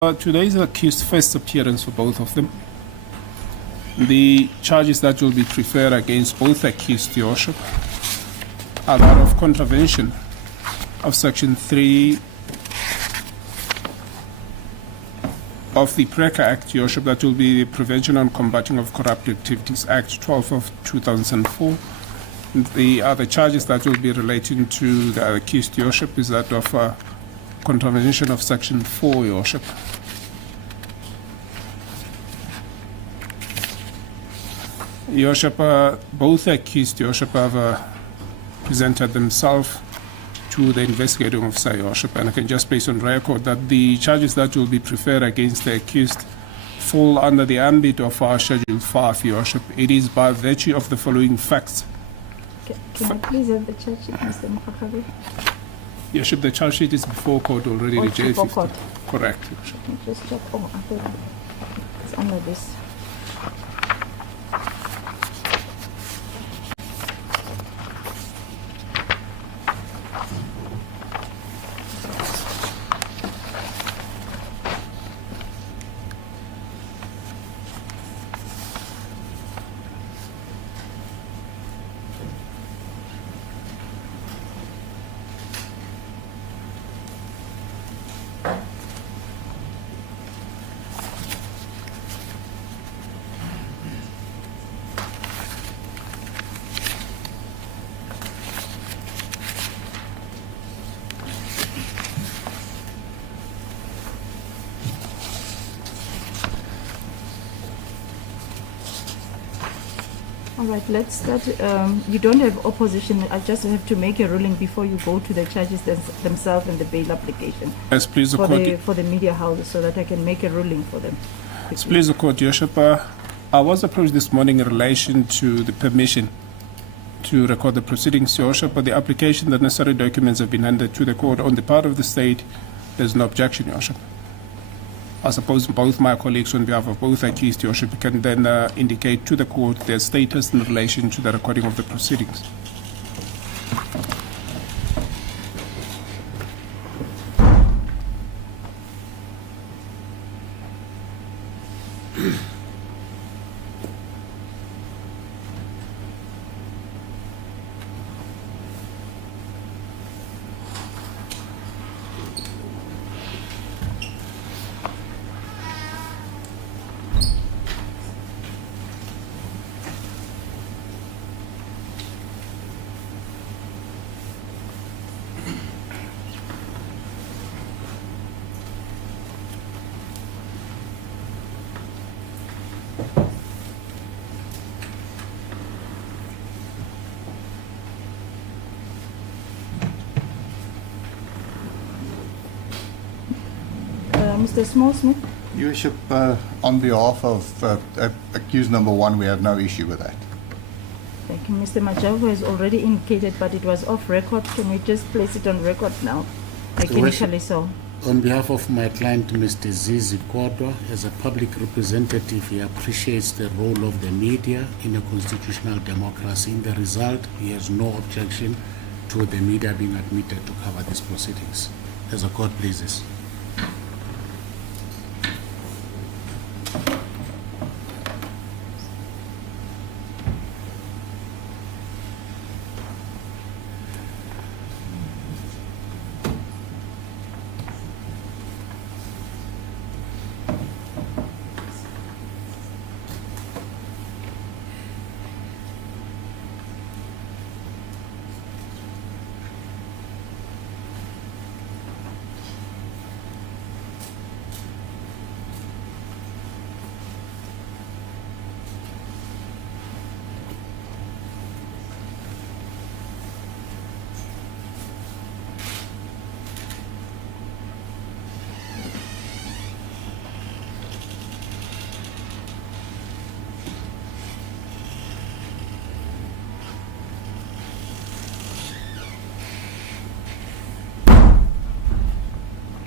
Today is the accused's first appearance for both of them. The charges that will be preferred against both accused, Your Worship, are that of contravention of Section 3 of the PRECA Act, Your Worship, that will be the Prevention and Combating of Corrupt Activities Act 12 of 2004. The other charges that will be relating to the accused, Your Worship, is that of contravention of Section 4, Your Worship. Your Worship, both accused, Your Worship, have presented themselves to the investigating officer, Your Worship, and I can just place on record that the charges that will be preferred against the accused fall under the ambit of our Schedule 5, Your Worship. It is by virtue of the following facts. Can I please have the charge sheet, Mr. Mufakabi? Your Worship, the charge sheet is before court already. Oh, the J50. before court. Correct, Your Worship. Let me just check. Oh, I thought it's under this. All right, let's start. You don't have opposition. I just have to make a ruling before you go to the charges themselves and the bail application. Yes, please, for the media houses, so that I can make a ruling for them. Yes, please, the court, Your Worship. I was approached this morning in relation to the permission to record the proceedings, Your Worship, but the application, the necessary documents have been handed to the court. On the part of the state, there's no objection, Your Worship. I suppose both my colleagues on behalf of both accused, Your Worship, can then indicate to the court their status in relation to the recording of the proceedings. Mr. Small-Smith? Your Worship, on behalf of accused number 1, we have no issue with that. Thank you. Mr. Majavu has already indicated, but it was off record. Can we just place it on record now? Mechanically so. On behalf of my client, Mr. Zizi Kodwa, as a public representative, he appreciates the role of the media in a constitutional democracy. In the result, he has no objection to the media being admitted to cover these proceedings. As the court pleases.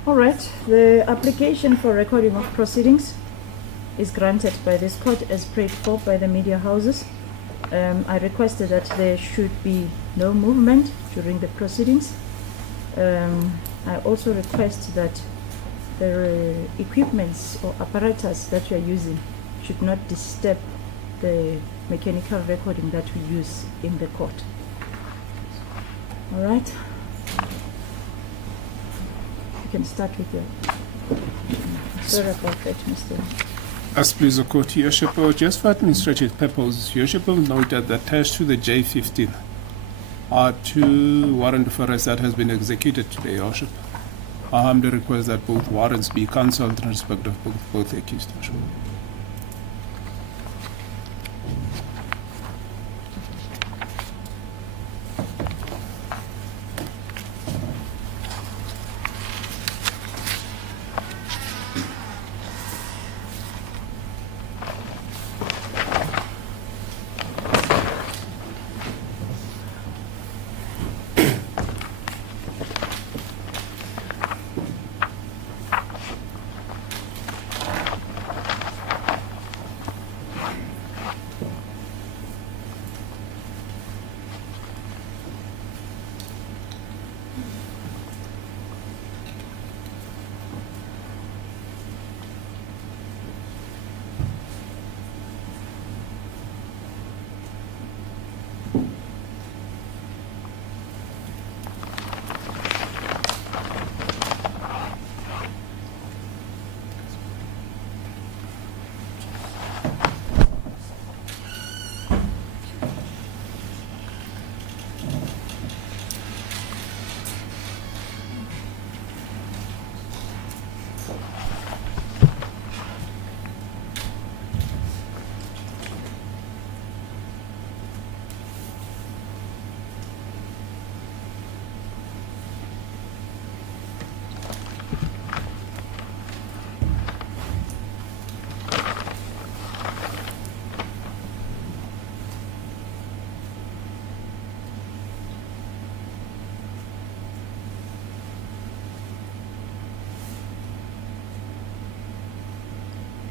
All right, the application for recording of proceedings is granted by this court as prayed for by the media houses. I requested that there should be no movement during the proceedings. I also request that the equipments or apparatus that you are using should not disturb the mechanical recording that we use in the court. All right. You can start with your. Sorry about that, Mr. As please the court, Your Worship, just for administrative purposes, Your Worship will note that attached to the J15 are 2 warrant of arrest that has been executed today, Your Worship. I humbly request that both warrants be cancelled in respect of both accused, Your Worship.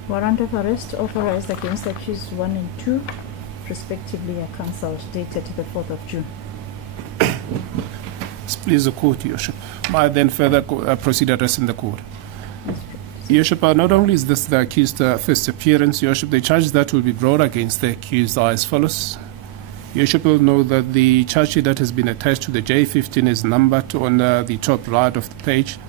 Warrant of arrest authorized against accused 1 and 2, respectively, are cancelled, dated the 4th of June. Please the court, Your Worship. May I then further proceed addressing the court? Your Worship, not only is this the accused first appearance, Your Worship, the charges that will be brought against the accused are as follows. Your Worship will know that the charge sheet that has been attached to the J15 is numbered on the top right of the page.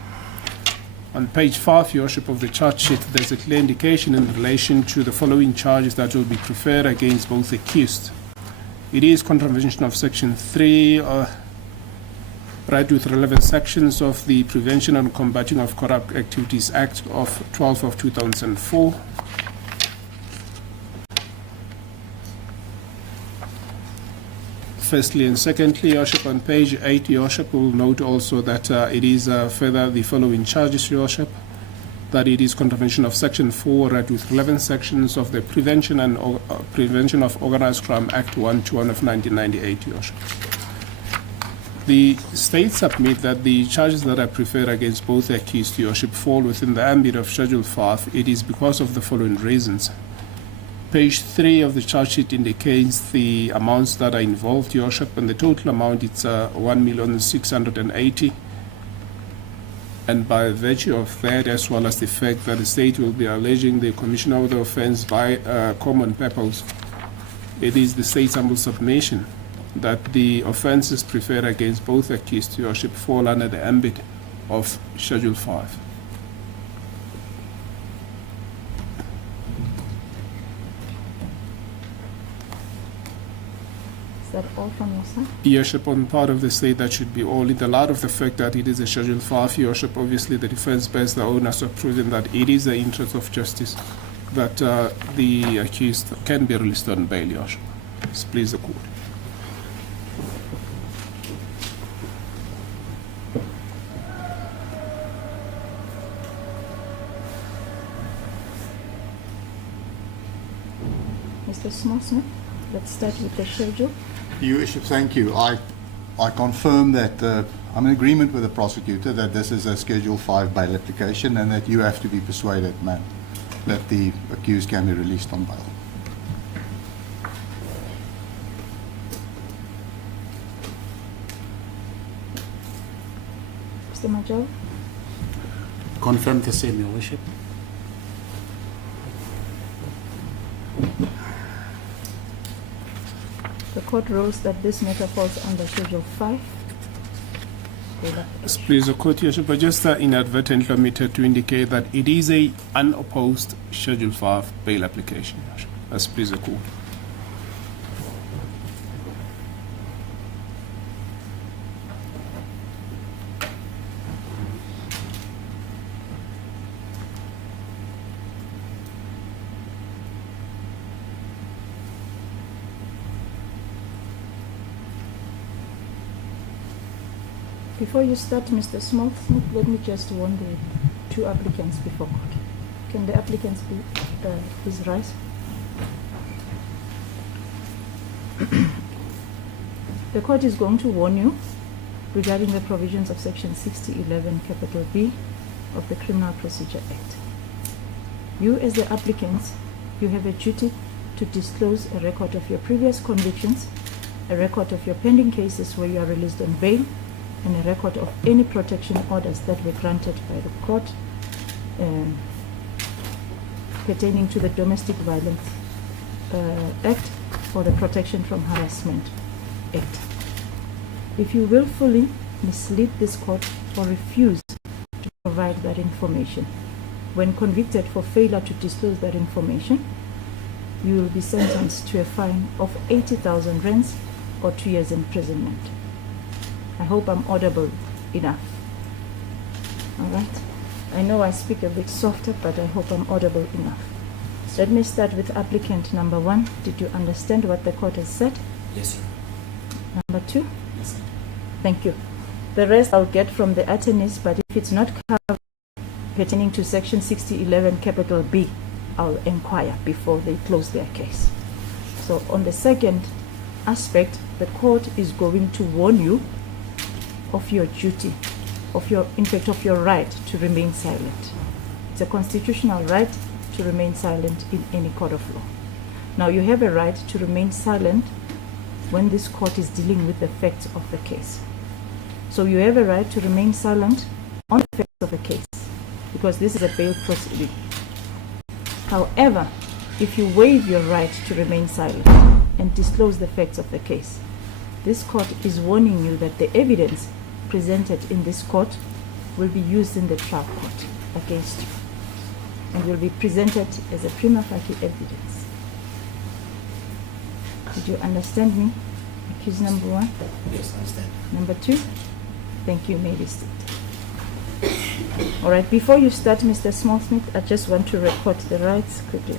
On page 5, Your Worship, of the charge sheet, there's a clear indication in relation to the following charges that will be preferred against both accused. It is contravention of Section 3, right with relevant sections of the Prevention and Combating of Corrupt Activities Act of 12 of 2004. Firstly and secondly, Your Worship, on page 8, Your Worship will note also that it is further the following charges, Your Worship, that it is contravention of Section 4, right with relevant sections of the Prevention of Organized Crime Act 121 of 1998, Your Worship. The state submit that the charges that are preferred against both accused, Your Worship, fall within the ambit of Schedule 5. It is because of the following reasons. Page 3 of the charge sheet indicates the amounts that are involved, Your Worship, and the total amount is 1,680,000. And by virtue of that, as well as the fact that the state will be alleging the commission of the offence by common purpose, it is the state's humble submission that the offences preferred against both accused, Your Worship, fall under the ambit of Schedule 5. Is that all from your side? Your Worship, on part of the state, that should be all. In the light of the fact that it is a Schedule 5, Your Worship, obviously the defence bears the onus of proving that it is the interest of justice that the accused can be released on bail, Your Worship. Please the court. Mr. Smith, let's start with the schedule. Your Worship, thank you. I confirm that I'm in agreement with the prosecutor that this is a Schedule 5 bail application and that you have to be persuaded, ma'am, that the accused can be released on bail. Mr. Major, confirm the same, Your Worship. The court rules that this matter falls under Schedule 5. Please, the court, Your Worship, I just inadvertently omitted to indicate that it is a unopposed Schedule 5 bail application, Your Worship. As please the court. Before you start, Mr. Smith, let me just warn the two applicants before court. Can the applicants please rise? The court is going to warn you regarding the provisions of Section 6011, capital B of the Criminal Procedure Act. You, as the applicants, you have a duty to disclose a record of your previous convictions, a record of your pending cases where you are released on bail, and a record of any protection orders that were granted by the court pertaining to the Domestic Violence Act or the Protection from Harassment Act. If you willfully mislead this court or refuse to provide that information, when convicted for failure to disclose that information, you will be sentenced to a fine of 80,000 rands or 2 years imprisonment. I hope I'm audible enough. All right. I know I speak a bit softer, but I hope I'm audible enough. So let me start with applicant number 1. Did you understand what the court has said? Yes, sir. Number 2? Yes, sir. Thank you. The rest I'll get from the attorneys, but if it's not covered pertaining to Section 6011, capital B, I'll inquire before they close their case. So on the second aspect, the court is going to warn you of your duty, in fact, of your right to remain silent. It's a constitutional right to remain silent in any court of law. Now, you have a right to remain silent when this court is dealing with the facts of the case. So you have a right to remain silent on the facts of the case, because this is a bail proceeding. However, if you waive your right to remain silent and disclose the facts of the case, this court is warning you that the evidence presented in this court will be used in the trial court against you and will be presented as a prima facie evidence. Did you understand me? Accused number 1? Yes, I understand. Number 2? Thank you, may be seated. All right, before you start, Mr. Smith, I just want to record the rights quickly.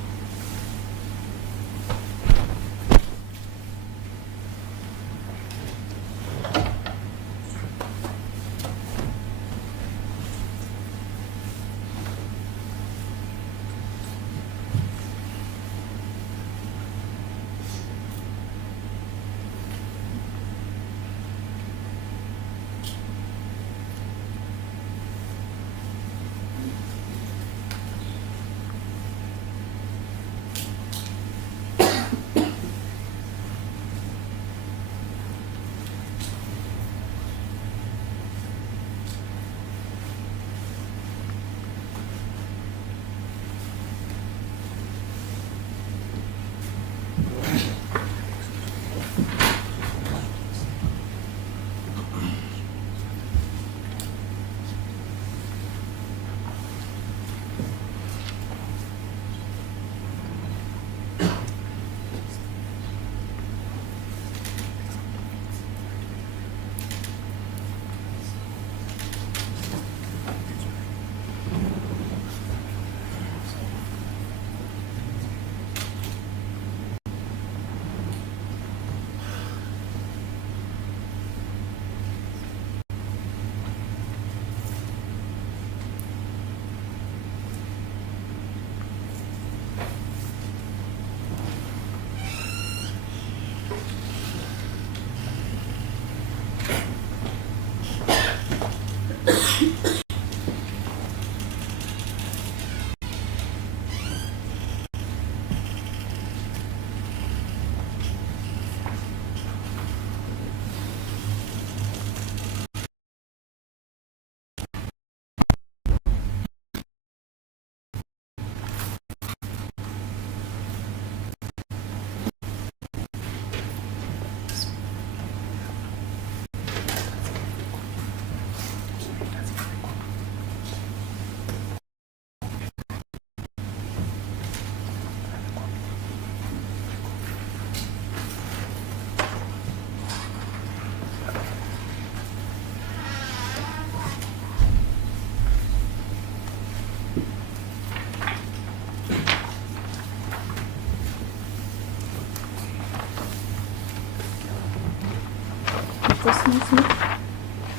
Smith.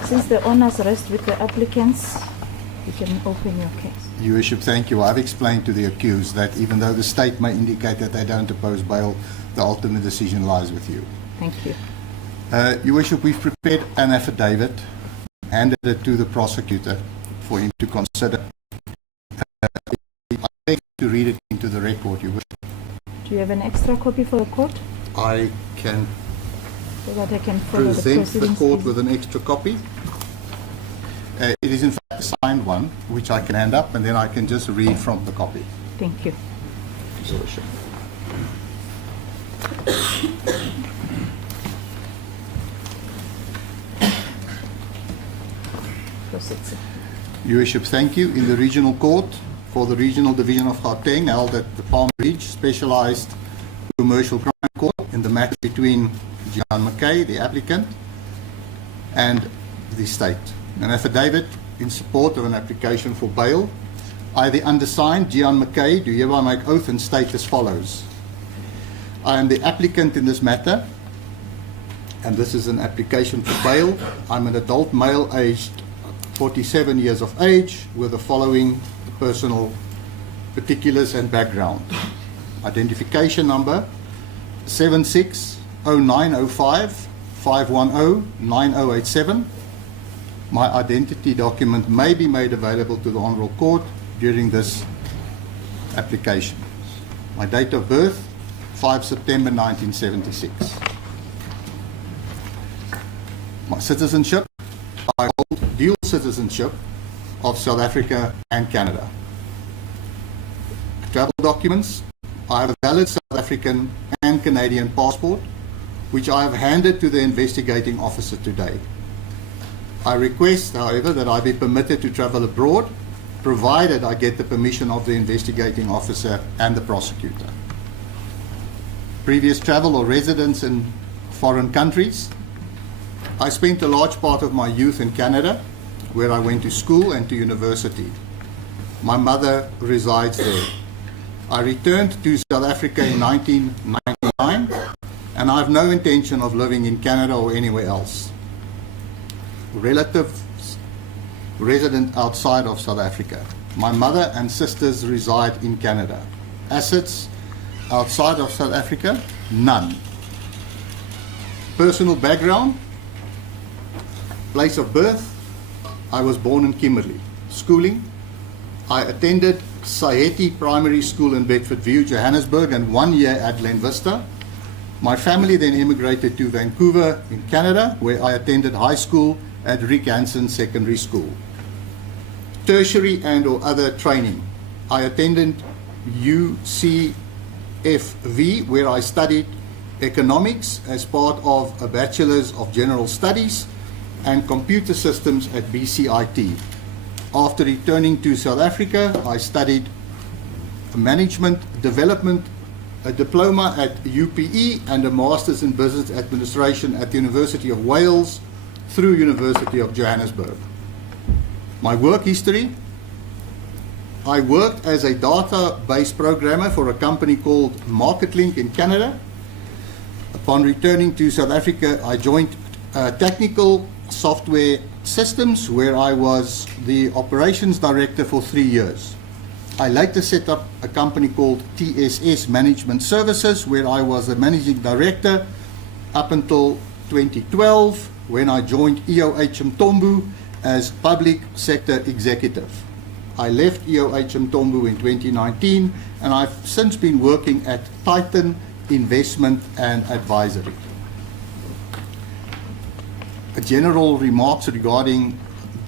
Since the honors rest with the applicants, you can open your case. Your Worship, thank you. I've explained to the accused that even though the state may indicate that they don't oppose bail, the ultimate decision lies with you. Thank you. Your Worship, we've prepared an affidavit, handed it to the prosecutor for him to consider. I beg to read it into the record, Your Worship. Do you have an extra copy for the court? I can So that I can follow the present proceedings. the court easily? with an extra copy. It is in fact a signed one, which I can hand up, and then I can just read from the copy. Thank you. Your Worship. Proceed, sir. Your Worship, thank you. In the Regional Court for the Regional Division of Gauteng, held at the Palm Ridge Specialized Commercial Crime Court in the matter between Gian McKay, the applicant, and the state. An affidavit in support of an application for bail. I, the undersigned, Gian McKay, do hereby make oath and state as follows. I am the applicant in this matter, and this is an application for bail. I'm an adult male aged 47 years of age with the following personal particulars and background. Identification number 760905 510 9087. My identity document may be made available to the Honourable Court during this application. My date of birth 5 September 1976. My citizenship, I hold dual citizenship of South Africa and Canada. Travel documents, I have a valid South African and Canadian passport, which I have handed to the investigating officer today. I request, however, that I be permitted to travel abroad, provided I get the permission of the investigating officer and the prosecutor. Previous travel or residence in foreign countries. I spent a large part of my youth in Canada, where I went to school and to university. My mother resides there. I returned to South Africa in 1999, and I have no intention of living in Canada or anywhere else. Relatives resident outside of South Africa. My mother and sisters reside in Canada. Assets outside of South Africa? None. Personal background? Place of birth? I was born in Kimberley. Schooling? I attended Saeti Primary School in Bedford View, Johannesburg, and 1 year at Glen Vista. My family then immigrated to Vancouver in Canada, where I attended high school at Rick Hansen Secondary School. Tertiary and or other training. I attended UCFV, where I studied economics as part of a Bachelor's of General Studies and computer systems at BCIT. After returning to South Africa, I studied management development, a diploma at UPE and a master's in business administration at the University of Wales through University of Johannesburg. My work history: I worked as a database programmer for a company called MarketLink in Canada. Upon returning to South Africa, I joined Technical Software Systems, where I was the operations director for 3 years. I later set up a company called TSS Management Services, where I was the managing director up until 2012, when I joined EOH Mtombo as public sector executive. I left EOH Mtombo in 2019, and I've since been working at Titan Investment and Advisory. General remarks regarding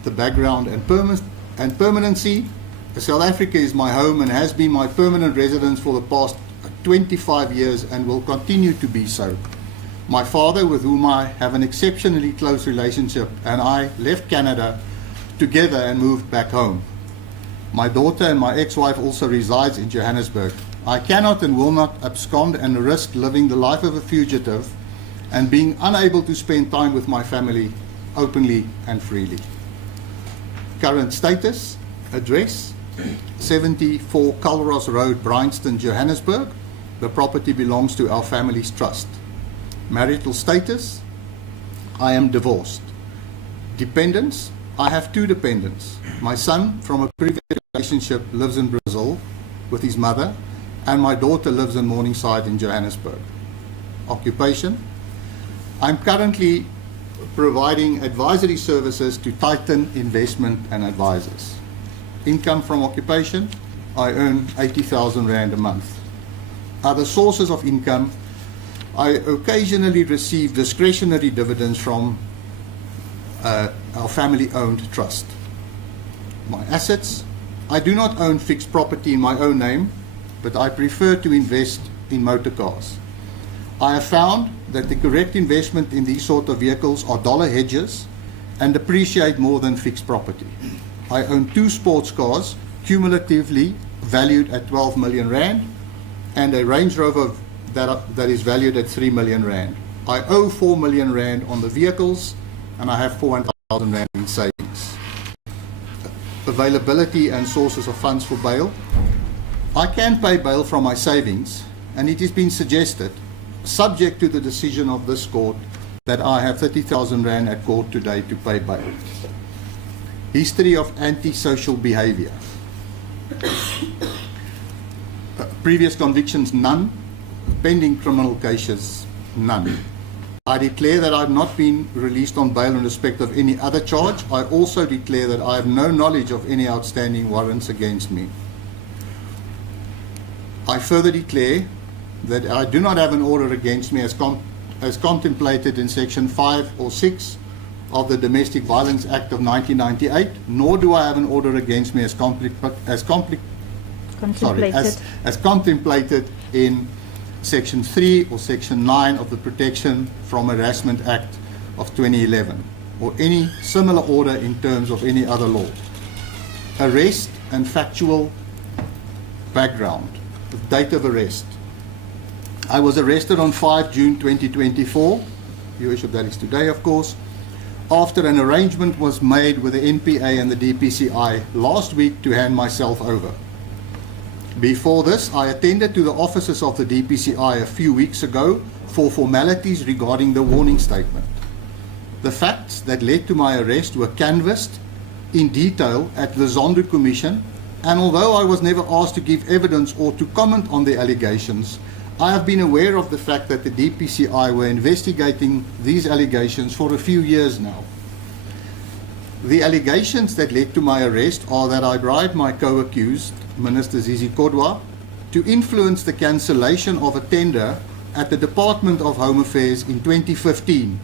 the background and permanency. South Africa is my home and has been my permanent residence for the past 25 years and will continue to be so. My father, with whom I have an exceptionally close relationship, and I left Canada together and moved back home. My daughter and my ex-wife also resides in Johannesburg. I cannot and will not abscond and risk living the life of a fugitive and being unable to spend time with my family openly and freely. Current status: address 74 Culross Road, Bryanston, Johannesburg. The property belongs to our family's trust. Marital status: I am divorced. Dependents, I have 2 dependents. My son from a previous relationship lives in Brazil with his mother, and my daughter lives in Morningside in Johannesburg. Occupation, I'm currently providing advisory services to Titan Investment and Advisors. Income from occupation, I earn 80,000 Rand a month. Other sources of income, I occasionally receive discretionary dividends from our family-owned trust. My assets, I do not own fixed property in my own name, but I prefer to invest in motor cars. I have found that the correct investment in these sort of vehicles are dollar hedges and depreciate more than fixed property. I own 2 sports cars, cumulatively valued at 12 million Rand, and a Range Rover that is valued at 3 million Rand. I owe 4 million Rand on the vehicles, and I have 400,000 Rand in savings. Availability and sources of funds for bail. I can pay bail from my savings, and it has been suggested, subject to the decision of this court, that I have 30,000 Rand at court today to pay bail. History of antisocial behavior. Previous convictions, none. Pending criminal cases, none. I declare that I have not been released on bail in respect of any other charge. I also declare that I have no knowledge of any outstanding warrants against me. I further declare that I do not have an order against me as contemplated in Section 5 or 6 of the Domestic Violence Act of 1998, nor do I have an order against me as contemplated in Section 3 or Section 9 of the Protection from Harassment Act of 2011, or any similar order in terms of any other law. Arrest and factual background. Date of arrest. I was arrested on 5 June 2024, Your Worship, that is today of course, after an arrangement was made with the NPA and the DPCI last week to hand myself over. Before this, I attended to the offices of the DPCI a few weeks ago for formalities regarding the warning statement. The facts that led to my arrest were canvassed in detail at the Zondo Commission, and although I was never asked to give evidence or to comment on the allegations, I have been aware of the fact that the DPCI were investigating these allegations for a few years now. The allegations that led to my arrest are that I bribed my co-accused, Minister Zizi Kodwa, to influence the cancellation of a tender at the Department of Home Affairs in 2015.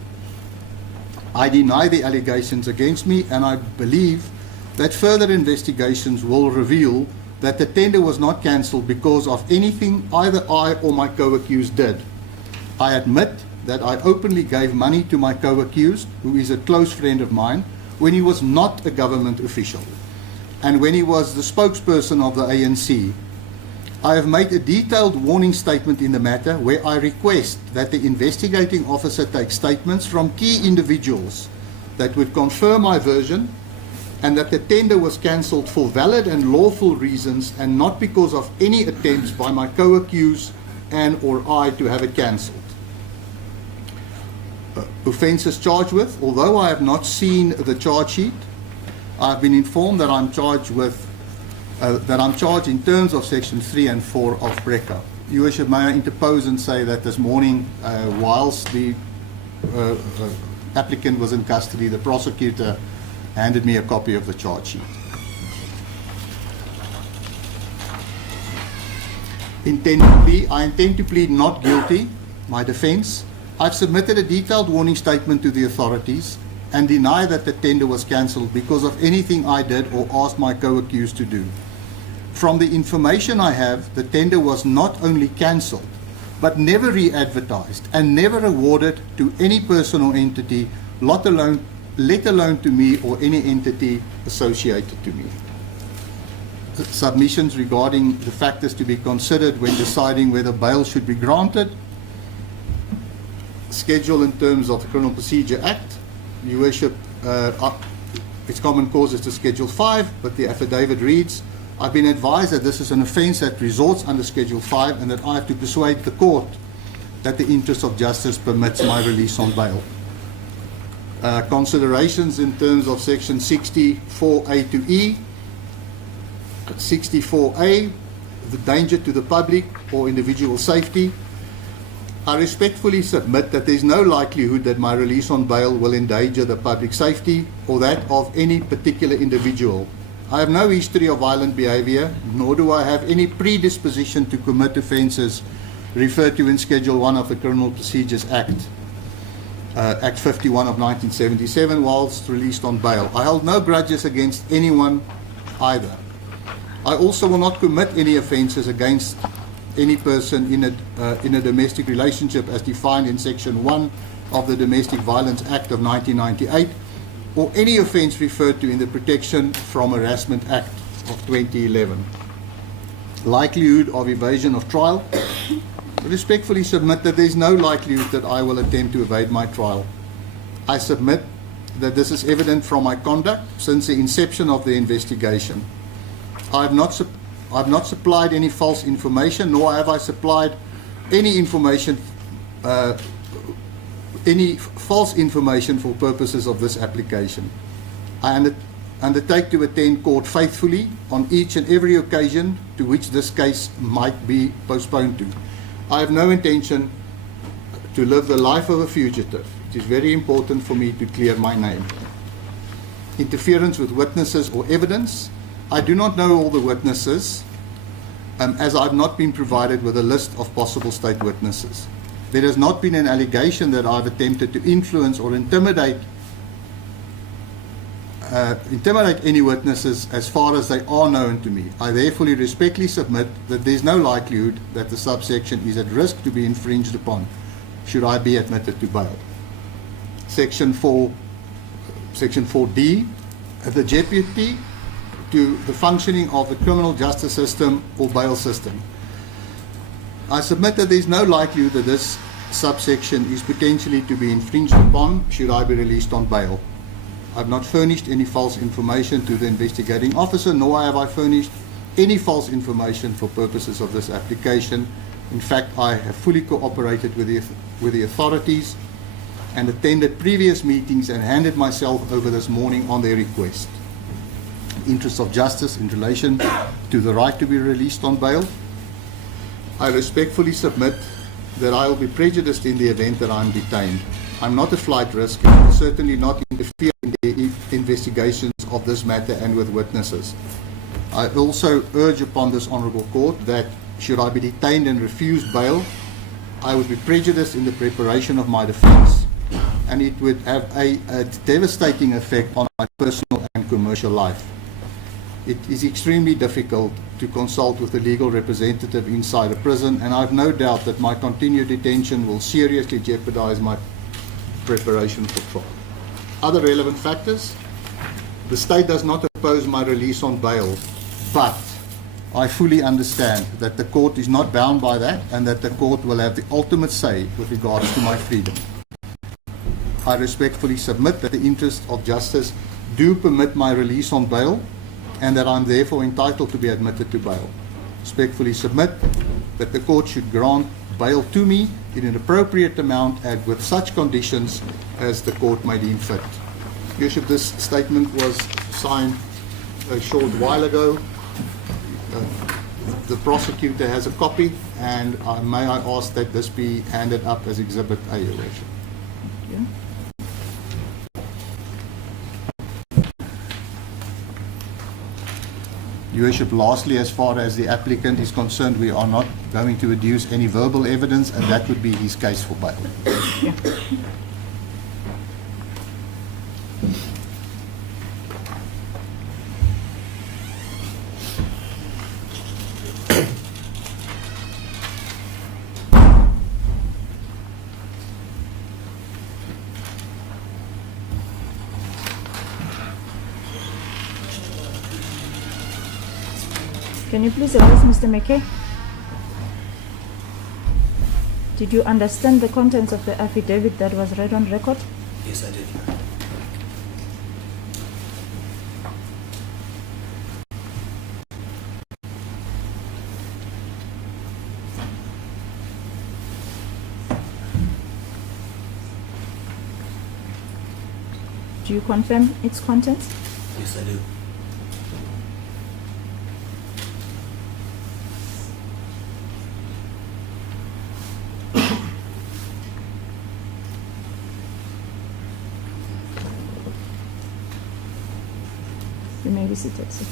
I deny the allegations against me, and I believe that further investigations will reveal that the tender was not cancelled because of anything either I or my co-accused did. I admit that I openly gave money to my co-accused, who is a close friend of mine, when he was not a government official, and when he was the spokesperson of the ANC. I have made a detailed warning statement in the matter where I request that the investigating officer take statements from key individuals that would confirm my version, and that the tender was cancelled for valid and lawful reasons and not because of any attempts by my co-accused and or I to have it cancelled. Offences charged with. Although I have not seen the charge sheet, I have been informed that I'm charged in terms of Section 3 and 4 of BRECA. Your Worship, may I interpose and say that this morning, whilst the applicant was in custody, the prosecutor handed me a copy of the charge sheet. I intend to plead not guilty. My defence, I've submitted a detailed warning statement to the authorities and deny that the tender was cancelled because of anything I did or asked my co-accused to do. From the information I have, the tender was not only cancelled, but never re-advertised and never awarded to any person or entity, let alone to me or any entity associated to me. Submissions regarding the factors to be considered when deciding whether bail should be granted. Schedule in terms of the Criminal Procedure Act. Your Worship, its common cause is to Schedule 5, but the affidavit reads, I've been advised that this is an offence that resorts under Schedule 5 and that I have to persuade the court that the interest of justice permits my release on bail. Considerations in terms of section 64A to E. 64A, the danger to the public or individual safety. I respectfully submit that there is no likelihood that my release on bail will endanger the public safety or that of any particular individual. I have no history of violent behavior, nor do I have any predisposition to commit offences referred to in Schedule 1 of the Criminal Procedures Act, Act 51 of 1977, whilst released on bail. I hold no grudges against anyone either. I also will not commit any offences against any person in a domestic relationship as defined in Section 1 of the Domestic Violence Act of 1998, or any offence referred to in the Protection from Harassment Act of 2011. Likelihood of evasion of trial. I respectfully submit that there is no likelihood that I will attempt to evade my trial. I submit that this is evident from my conduct since the inception of the investigation. I have not supplied any false information, nor have I supplied any information, any false information for purposes of this application. I undertake to attend court faithfully on each and every occasion to which this case might be postponed to. I have no intention to live the life of a fugitive. It is very important for me to clear my name. Interference with witnesses or evidence. I do not know all the witnesses, as I have not been provided with a list of possible state witnesses. There has not been an allegation that I have attempted to influence or intimidate any witnesses as far as they are known to me. I therefore respectfully submit that there is no likelihood that the subsection is at risk to be infringed upon should I be admitted to bail. Section 4D, the jeopardy to the functioning of the criminal justice system or bail system. I submit that there is no likelihood that this subsection is potentially to be infringed upon should I be released on bail. I have not furnished any false information to the investigating officer, nor have I furnished any false information for purposes of this application. In fact, I have fully cooperated with the authorities and attended previous meetings and handed myself over this morning on their request. Interests of justice in relation to the right to be released on bail. I respectfully submit that I will be prejudiced in the event that I am detained. I am not a flight risk and will certainly not interfere in the investigations of this matter and with witnesses. I also urge upon this Honourable Court that should I be detained and refused bail, I would be prejudiced in the preparation of my defence, and it would have a devastating effect on my personal and commercial life. It is extremely difficult to consult with a legal representative inside a prison, and I have no doubt that my continued detention will seriously jeopardize my preparation for trial. Other relevant factors: the state does not oppose my release on bail, but I fully understand that the court is not bound by that and that the court will have the ultimate say with regards to my freedom. I respectfully submit that the interests of justice do permit my release on bail, and that I am therefore entitled to be admitted to bail. Respectfully submit that the court should grant bail to me in an appropriate amount and with such conditions as the court may deem fit. Your Worship, this statement was signed a short while ago. The prosecutor has a copy, and may I ask that this be handed up as Exhibit A, Your Worship. Yeah. Your Worship, lastly, as far as the applicant is concerned, we are not going to adduce any verbal evidence, and that would be his case for bail. Yeah. Can you please advise Mr. McKay? Did you understand the contents of the affidavit that was read on record? Yes, I did. Do you confirm its contents? Yes, I do. You may be seated, sir.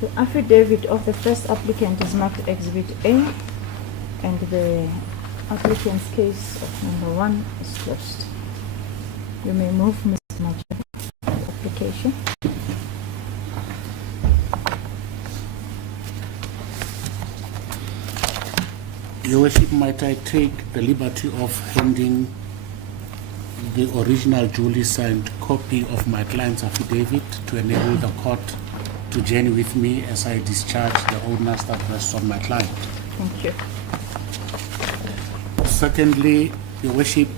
The affidavit of the first applicant is marked Exhibit A, and the applicant's case of number 1 is closed. You may move, Mr. Major, the application. Your Worship, might I take the liberty of handing the original duly signed copy of my client's affidavit to enable the court to journey with me as I discharge the onus that rests on my client. Thank you. Secondly, Your Worship,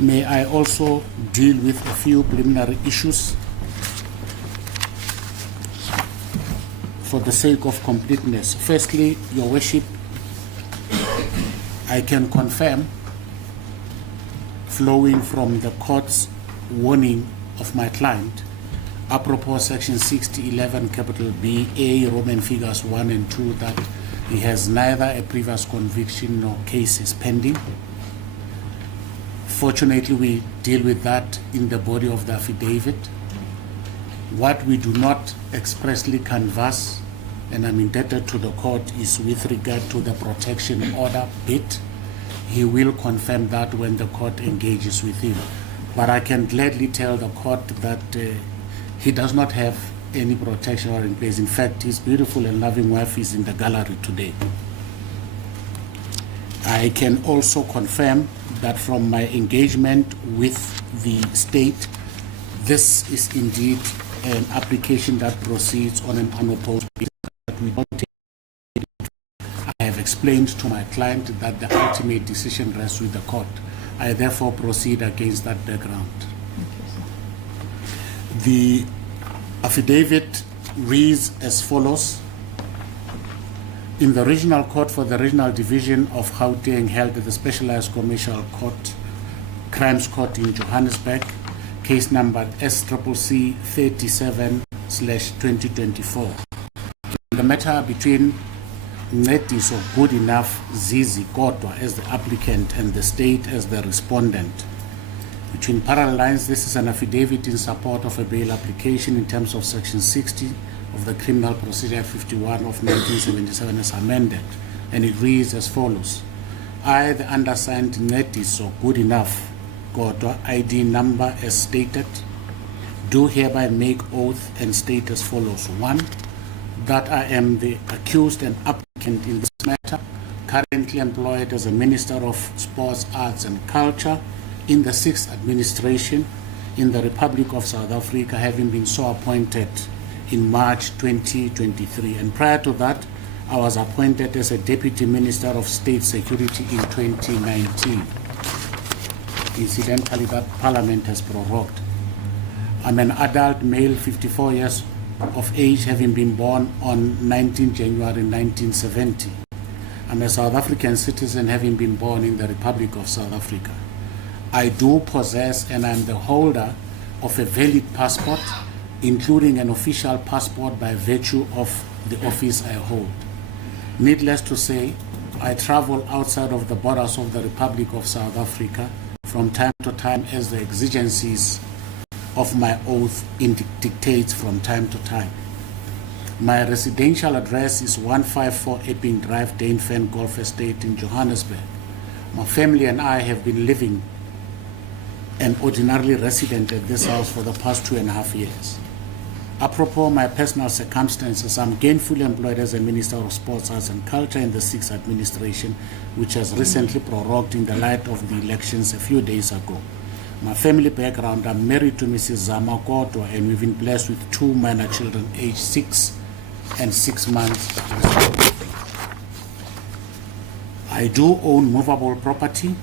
may I also deal with a few preliminary issues for the sake of completeness. Firstly, Your Worship, I can confirm, flowing from the court's warning of my client, apropos section 6011 capital B, A, Roman figures 1 and 2, that he has neither a previous conviction nor cases pending. Fortunately, we deal with that in the body of the affidavit. What we do not expressly canvass, and I'm indebted to the court, is with regard to the protection order bit. He will confirm that when the court engages with him. But I can gladly tell the court that he does not have any protection order in place. In fact, his beautiful and loving wife is in the gallery today. I can also confirm that from my engagement with the state, this is indeed an application that proceeds on an unopposed basis. That we don't take it. I have explained to my client that the ultimate decision rests with the court. I therefore proceed against that background. The affidavit reads as follows. In the Regional Court for the Regional Division of Gauteng held at the Specialized Commercial Court, Crimes Court in Johannesburg, case number SCCC 37/2024. The matter between Netiso Good Enough Zizi Kodwa as the applicant and the state as the respondent. Between parallel lines, this is an affidavit in support of a bail application in terms of section 60 of the Criminal Procedure 51 of 1977 as amended, and it reads as follows. I, the undersigned Netiso Good Enough Kodwa, ID number as stated, do hereby make oath and state as follows. 1. That I am the accused and applicant in this matter, currently employed as a Minister of Sports, Arts and Culture in the 6th Administration in the Republic of South Africa, having been so appointed in March 2023. And prior to that, I was appointed as a Deputy Minister of State Security in 2019. Incidentally, that Parliament has prorogued. I'm an adult male, 54 years of age, having been born on 19 January 1970. I'm a South African citizen, having been born in the Republic of South Africa. I do possess and I'm the holder of a valid passport, including an official passport by virtue of the office I hold. Needless to say, I travel outside of the borders of the Republic of South Africa from time to time as the exigencies of my oath dictates from time to time. My residential address is 154 Epping Drive, Danefen Golf Estate in Johannesburg. My family and I have been living and ordinarily resident at this house for the past 2.5 years. Apropos my personal circumstances, I'm gainfully employed as a Minister of Sports, Arts and Culture in the 6th administration, which has recently prorogued in the light of the elections a few days ago. My family background, I'm married to Mrs. Zizi Kodwa, and we've been blessed with 2 minor children aged 6 and 6 months. I do own movable property,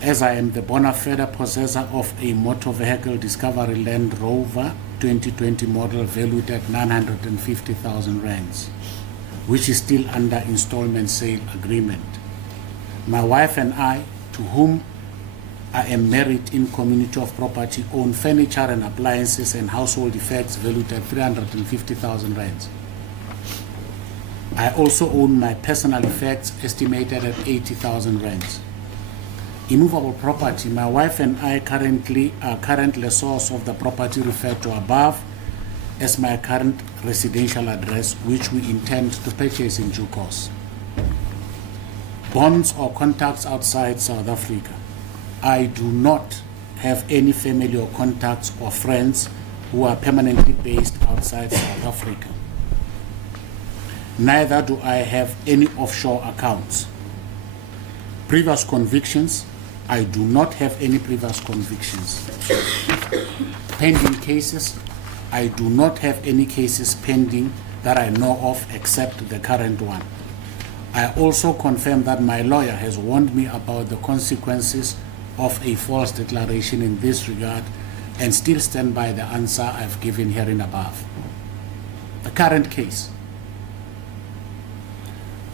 as I am the bona fide possessor of a motor vehicle Discovery Land Rover 2020 model valued at 950,000 rands, which is still under installment sale agreement. My wife and I, to whom I am married in community of property, own furniture and appliances and household effects valued at 350,000 rands. I also own my personal effects estimated at 80,000 rands. Immovable property, my wife and I are current lessors of the property referred to above as my current residential address, which we intend to purchase in due course. Bonds or contacts outside South Africa. I do not have any family or contacts or friends who are permanently based outside South Africa. Neither do I have any offshore accounts. Previous convictions. I do not have any previous convictions. Pending cases. I do not have any cases pending that I know of except the current one. I also confirm that my lawyer has warned me about the consequences of a false declaration in this regard and still stand by the answer I've given herein above. The current case.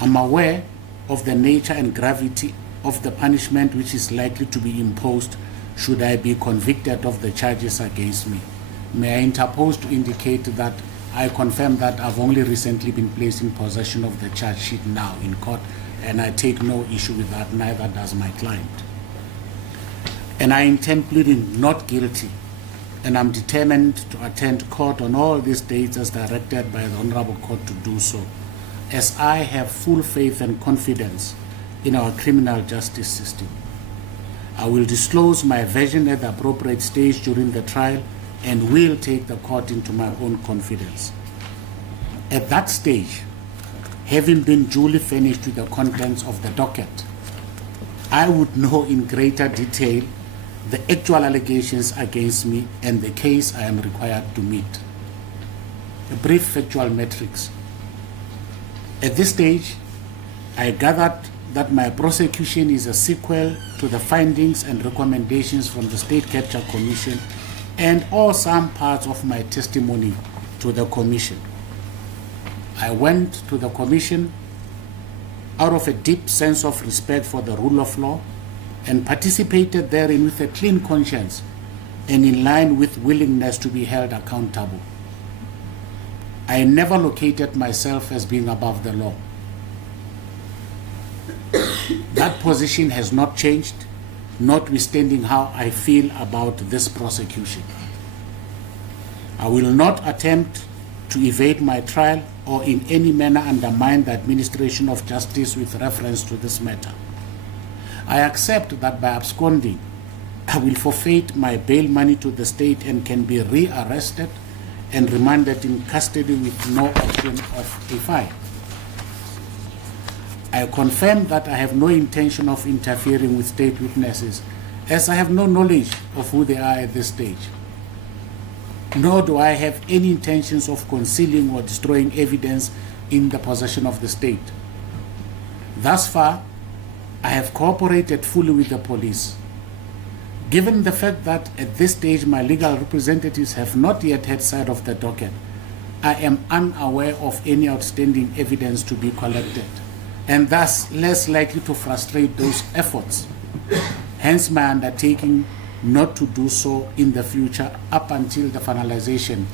I'm aware of the nature and gravity of the punishment which is likely to be imposed should I be convicted of the charges against me. May I interpose to indicate that I confirm that I've only recently been placed in possession of the charge sheet now in court, and I take no issue with that, neither does my client. And I intend pleading not guilty, and I'm determined to attend court on all these dates as directed by the Honorable Court to do so, as I have full faith and confidence in our criminal justice system. I will disclose my version at the appropriate stage during the trial and will take the court into my own confidence. At that stage, having been duly furnished with the contents of the docket, I would know in greater detail the actual allegations against me and the case I am required to meet. A brief factual matrix. At this stage, I gathered that my prosecution is a sequel to the findings and recommendations from the State Capture Commission and or some parts of my testimony to the Commission. I went to the Commission out of a deep sense of respect for the rule of law and participated therein with a clean conscience and in line with willingness to be held accountable. I never located myself as being above the law. That position has not changed, notwithstanding how I feel about this prosecution. I will not attempt to evade my trial or in any manner undermine the administration of justice with reference to this matter. I accept that by absconding, I will forfeit my bail money to the state and can be rearrested and remanded in custody with no option of a fine. I confirm that I have no intention of interfering with state witnesses, as I have no knowledge of who they are at this stage. Nor do I have any intentions of concealing or destroying evidence in the possession of the state. Thus far, I have cooperated fully with the police. Given the fact that at this stage my legal representatives have not yet had sight of the docket, I am unaware of any outstanding evidence to be collected, and thus less likely to frustrate those efforts. Hence my undertaking not to do so in the future up until the finalization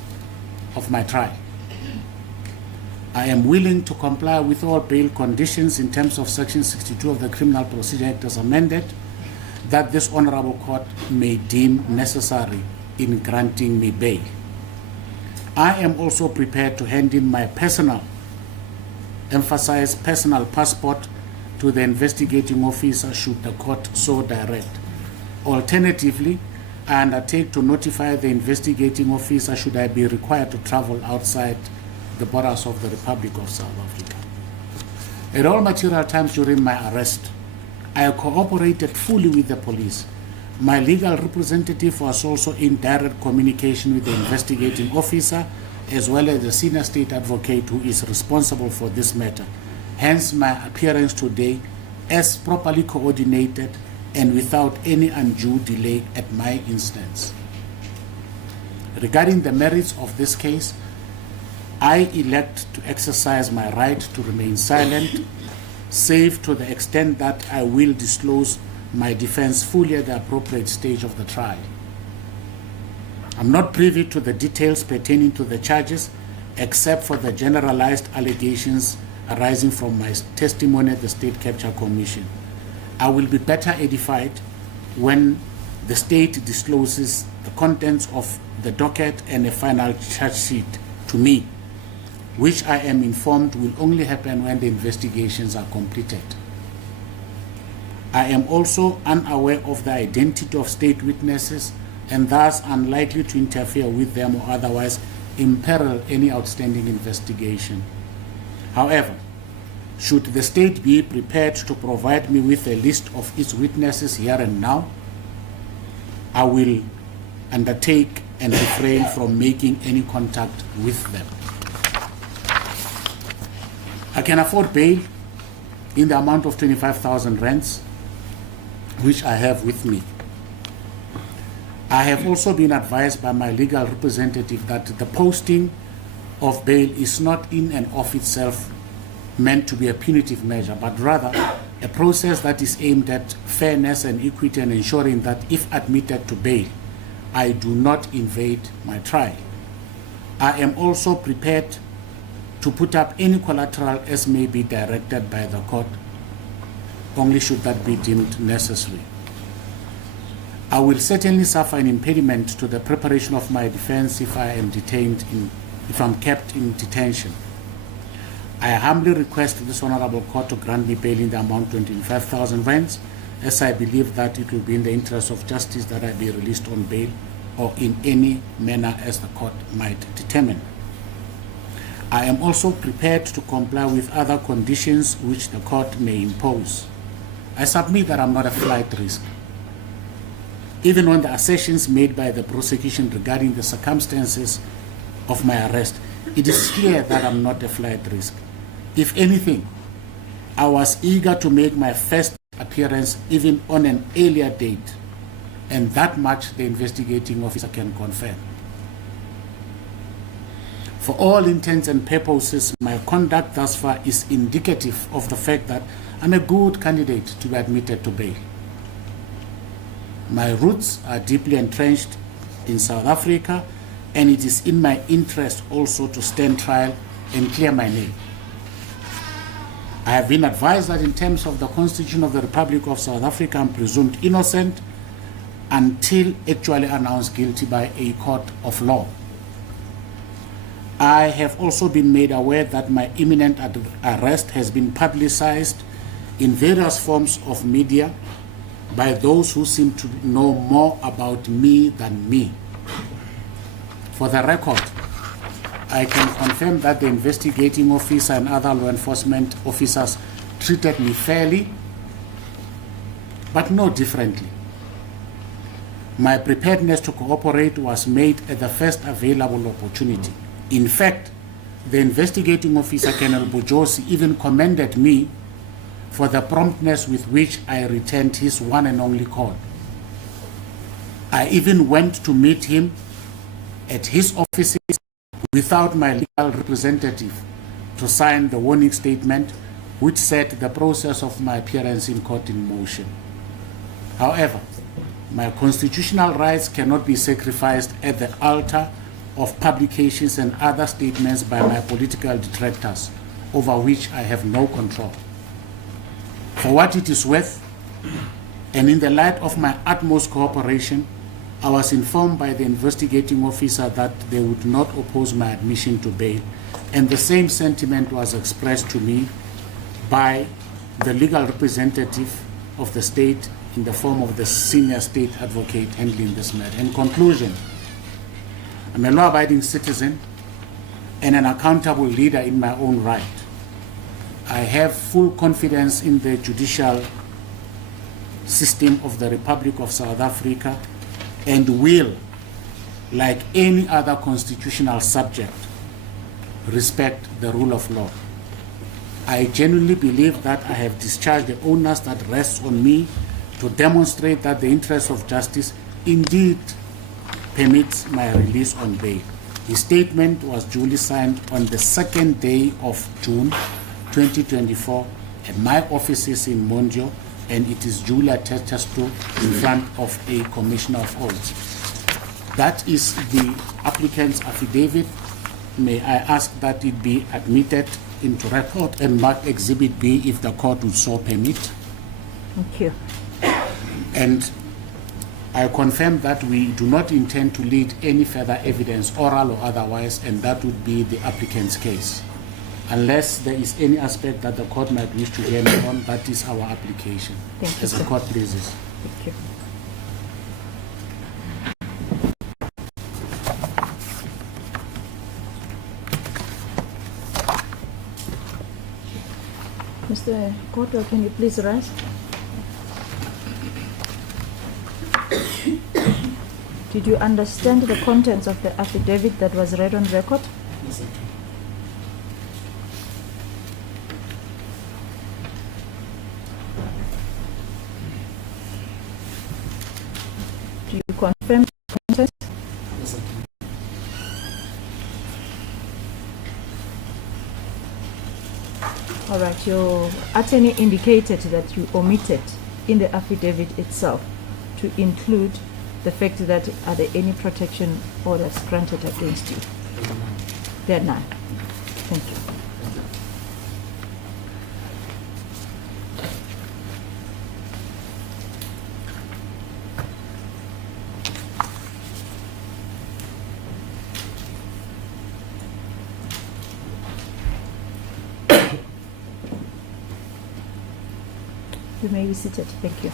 of my trial. I am willing to comply with all bail conditions in terms of Section 62 of the Criminal Procedure Act as amended that this Honorable Court may deem necessary in granting me bail. I am also prepared to hand in my personal passport to the investigating officer should the court so direct. Alternatively, I undertake to notify the investigating officer should I be required to travel outside the borders of the Republic of South Africa. At all material times during my arrest, I cooperated fully with the police. My legal representative was also in direct communication with the investigating officer as well as the senior state advocate who is responsible for this matter. Hence my appearance today as properly coordinated and without any undue delay at my instance. Regarding the merits of this case, I elect to exercise my right to remain silent, save to the extent that I will disclose my defense fully at the appropriate stage of the trial. I'm not privy to the details pertaining to the charges, except for the generalized allegations arising from my testimony at the State Capture Commission. I will be better edified when the state discloses the contents of the docket and a final charge sheet to me, which I am informed will only happen when the investigations are completed. I am also unaware of the identity of state witnesses and thus unlikely to interfere with them or otherwise imperil any outstanding investigation. However, should the state be prepared to provide me with a list of its witnesses here and now, I will undertake and refrain from making any contact with them. I can afford bail in the amount of 25,000 rands, which I have with me. I have also been advised by my legal representative that the posting of bail is not in and of itself meant to be a punitive measure, but rather a process that is aimed at fairness and equity and ensuring that if admitted to bail, I do not invade my trial. I am also prepared to put up any collateral as may be directed by the court, only should that be deemed necessary. I will certainly suffer an impediment to the preparation of my defense if I'm kept in detention. I humbly request this honorable court to grant me bail in the amount of 25,000 rands, as I believe that it will be in the interest of justice that I be released on bail or in any manner as the court might determine. I am also prepared to comply with other conditions which the court may impose. I submit that I'm not a flight risk. Even on the assertions made by the prosecution regarding the circumstances of my arrest, it is clear that I'm not a flight risk. If anything, I was eager to make my first appearance even on an earlier date, and that much the investigating officer can confirm. For all intents and purposes, my conduct thus far is indicative of the fact that I'm a good candidate to be admitted to bail. My roots are deeply entrenched in South Africa, and it is in my interest also to stand trial and clear my name. I have been advised that in terms of the Constitution of the Republic of South Africa, I'm presumed innocent until actually announced guilty by a court of law. I have also been made aware that my imminent arrest has been publicized in various forms of media by those who seem to know more about me than me. For the record, I can confirm that the investigating officer and other law enforcement officers treated me fairly, but no differently. My preparedness to cooperate was made at the first available opportunity. In fact, the investigating officer, Colonel Bojosi, even commended me for the promptness with which I returned his one and only call. I even went to meet him at his offices without my legal representative to sign the warning statement which set the process of my appearance in court in motion. However, my constitutional rights cannot be sacrificed at the altar of publications and other statements by my political detractors, over which I have no control. For what it is worth, and in the light of my utmost cooperation, I was informed by the investigating officer that they would not oppose my admission to bail, and the same sentiment was expressed to me by the legal representative of the state in the form of the senior state advocate handling this matter. In conclusion, I'm a law-abiding citizen and an accountable leader in my own right. I have full confidence in the judicial system of the Republic of South Africa and will, like any other constitutional subject, respect the rule of law. I genuinely believe that I have discharged the onus that rests on me to demonstrate that the interest of justice indeed permits my release on bail. The statement was duly signed on the 2nd day of June 2024 at my offices in Mondio, and it is duly attested to in front of a commissioner of oaths. That is the applicant's affidavit. May I ask that it be admitted into record and marked Exhibit B if the court would so permit. Thank you. And I confirm that we do not intend to lead any further evidence, oral or otherwise, and that would be the applicant's case. Unless there is any aspect that the court might wish to hear me on, that is our application. Thank you, as the sir. court pleases. Thank you. Mr. Kodwa, can you please rise? Did you understand the contents of the affidavit that was read on record? Yes, sir. Do you confirm the contents? Yes, sir. All right, your attorney indicated that you omitted in the affidavit itself to include the fact that are there any protection orders granted against you? There are none. Thank you. You may be seated. Thank you.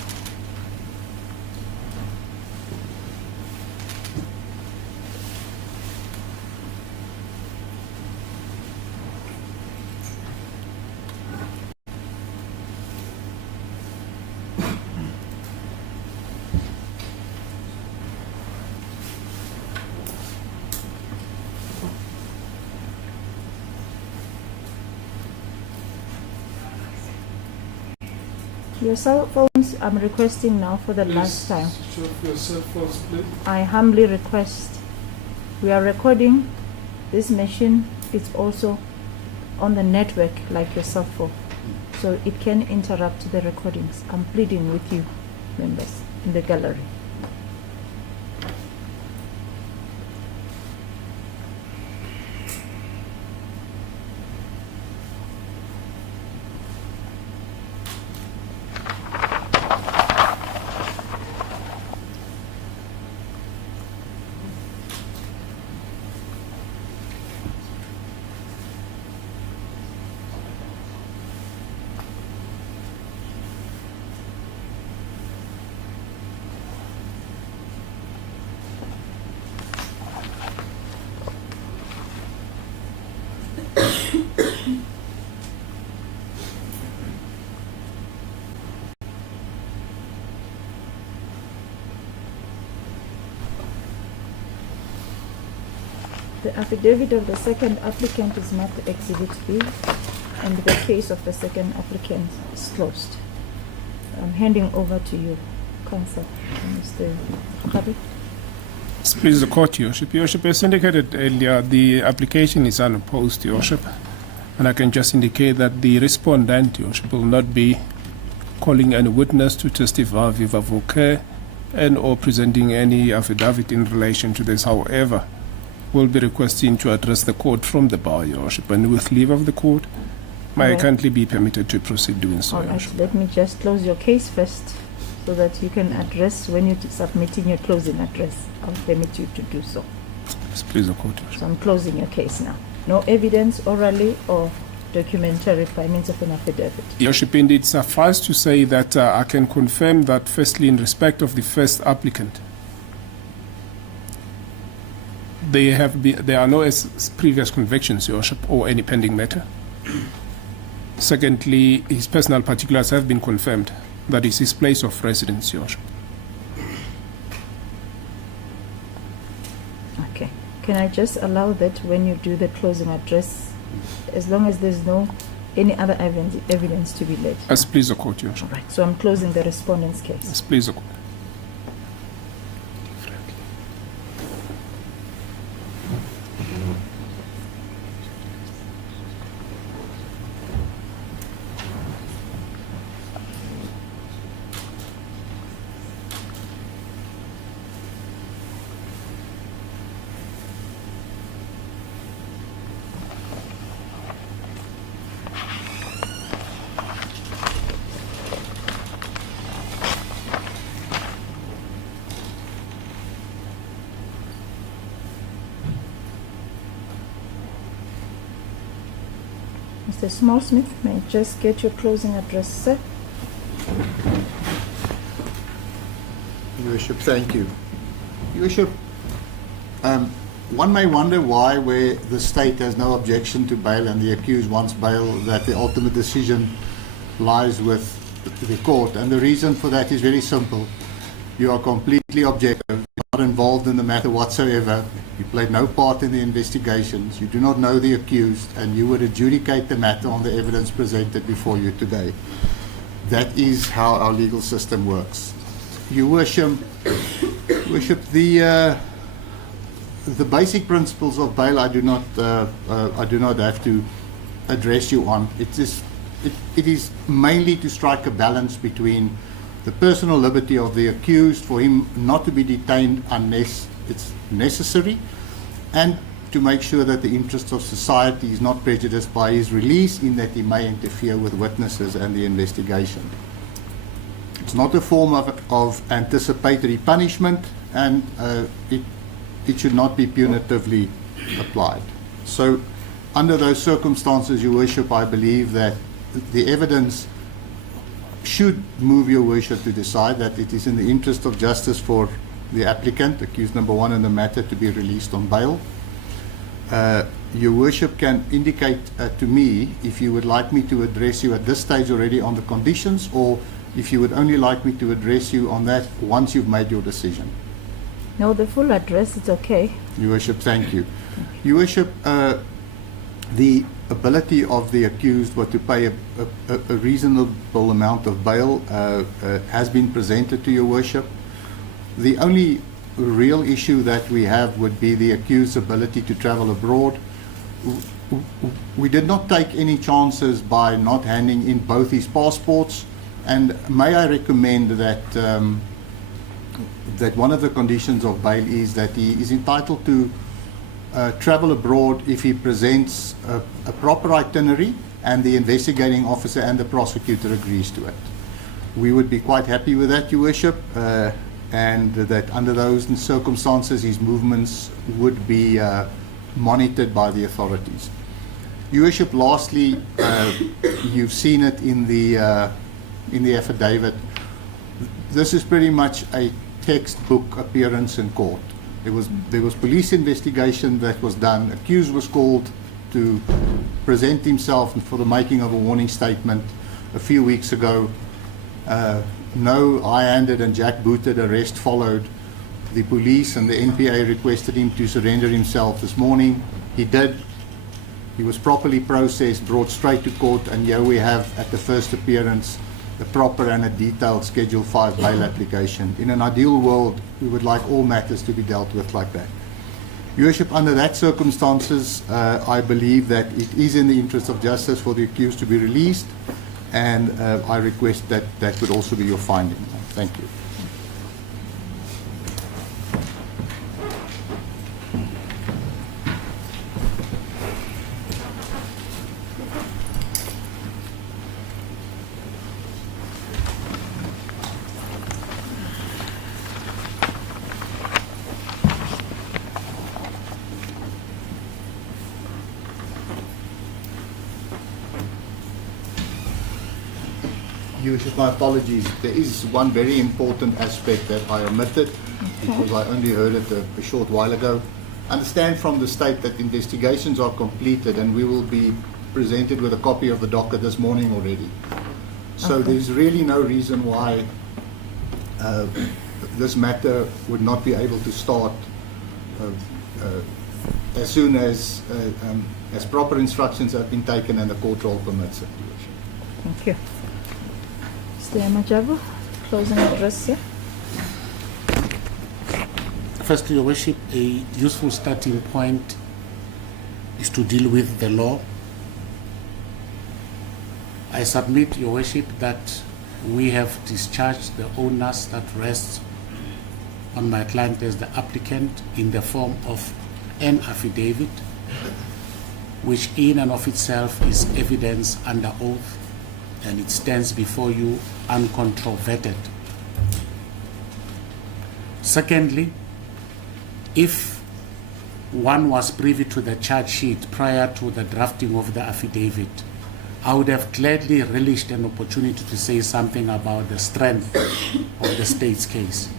Your cell phones, I'm requesting now for the last time. Show your cell phones, please. I humbly request. We are recording. This machine is also on the network like your cell phone. So it can interrupt the recordings. I'm pleading with you, members in the gallery. The affidavit of the second applicant is marked Exhibit B, and the case of the second applicant is closed. I'm handing over to you, Counsel, Mr. Kabi. Please, the court, Your Worship. Your Worship, as indicated earlier, the application is unopposed, Your Worship. And I can just indicate that the respondent, Your Worship, will not be calling any witness to testify viva voce and or presenting any affidavit in relation to this. However, will be requesting to address the court from the bar, Your Worship, and with leave of the court, may I Alright. kindly be permitted to proceed doing so, All Your right, Worship. let me just close your case first, so that you can address when you're submitting your closing address. I'll permit you to do so. Yes, please, the court, Your Worship. So I'm closing your case now. No evidence orally or documentary by means of an affidavit. Your Worship, indeed suffice to say that I can confirm that firstly in respect of the first applicant, there are no previous convictions, Your Worship, or any pending matter. Secondly, his personal particulars have been confirmed. That is his place of residence, Your Worship. Okay. Can I just allow that when you do the closing address, as long as there's no any other evidence to be laid? As please the court, Your Worship. All right. So I'm closing the respondent's case. As please the court. Mr. Smallsmith, may I just get your closing address, sir? Your Worship, thank you. Your Worship, one may wonder why, where the state has no objection to bail and the accused wants bail, that the ultimate decision lies with the court. And the reason for that is very simple. You are completely objective, not involved in the matter whatsoever. You played no part in the investigations. You do not know the accused, and you would adjudicate the matter on the evidence presented before you today. That is how our legal system works. Your Worship, the basic principles of bail I do not have to address you on. It is mainly to strike a balance between the personal liberty of the accused, for him not to be detained unless it's necessary, and to make sure that the interests of society is not prejudiced by his release, in that he may interfere with witnesses and the investigation. It's not a form of anticipatory punishment, and it should not be punitively applied. So under those circumstances, Your Worship, I believe that the evidence should move Your Worship to decide that it is in the interest of justice for the applicant, accused number one in the matter, to be released on bail. Your Worship can indicate to me if you would like me to address you at this stage already on the conditions, or if you would only like me to address you on that once you've made your decision. No, the full address, it's okay. Your Worship, thank you. Your Worship, the ability of the accused to pay a reasonable amount of bail has been presented to Your Worship. The only real issue that we have would be the accused's ability to travel abroad. We did not take any chances by not handing in both his passports, and may I recommend that that one of the conditions of bail is that he is entitled to travel abroad if he presents a proper itinerary and the investigating officer and the prosecutor agrees to it. We would be quite happy with that, Your Worship, and that under those circumstances his movements would be monitored by the authorities. Your Worship, lastly, you've seen it in the affidavit. This is pretty much a textbook appearance in court. There was police investigation that was done. Accused was called to present himself for the making of a warning statement a few weeks ago. No high-handed and jack-booted arrest followed. The police and the NPA requested him to surrender himself this morning. He did. He was properly processed, brought straight to court, and here we have, at the first appearance, a proper and a detailed Schedule 5 bail application. In an ideal world, we would like all matters to be dealt with like that. Your Worship, under that circumstances, I believe that it is in the interest of justice for the accused to be released, and I request that that would also be your finding. Thank you. Your Worship. My apologies. There is one very important aspect that I omitted because I only heard it a short while ago. Understand from the state that investigations are completed and we will be presented with a copy of the docket this morning already. So there's really no reason why this matter would not be able to start as soon as proper instructions have been taken and the court roll permits it. Thank you. Mr. Majabu, closing address here. Firstly, Your Worship, a useful starting point is to deal with the law. I submit, Your Worship, that we have discharged the onus that rests on my client as the applicant in the form of an affidavit, which in and of itself is evidence under oath, and it stands before you uncontroverted. Secondly, if one was privy to the charge sheet prior to the drafting of the affidavit, I would have gladly relished an opportunity to say something about the strength of the state's case.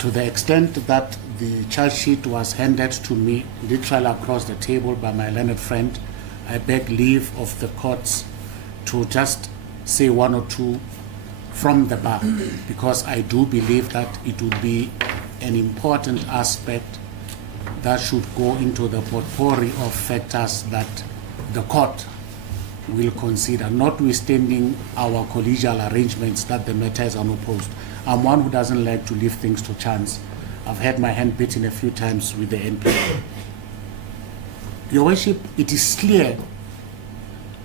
To the extent that the charge sheet was handed to me literally across the table by my learned friend, I beg leave of the courts to just say one or two from the bar, because I do believe that it would be an important aspect that should go into the potpourri of factors that the court will consider, notwithstanding our collegial arrangements that the matter is unopposed. I'm one who doesn't like to leave things to chance. I've had my hand beaten a few times with the NPA. Your Worship, it is clear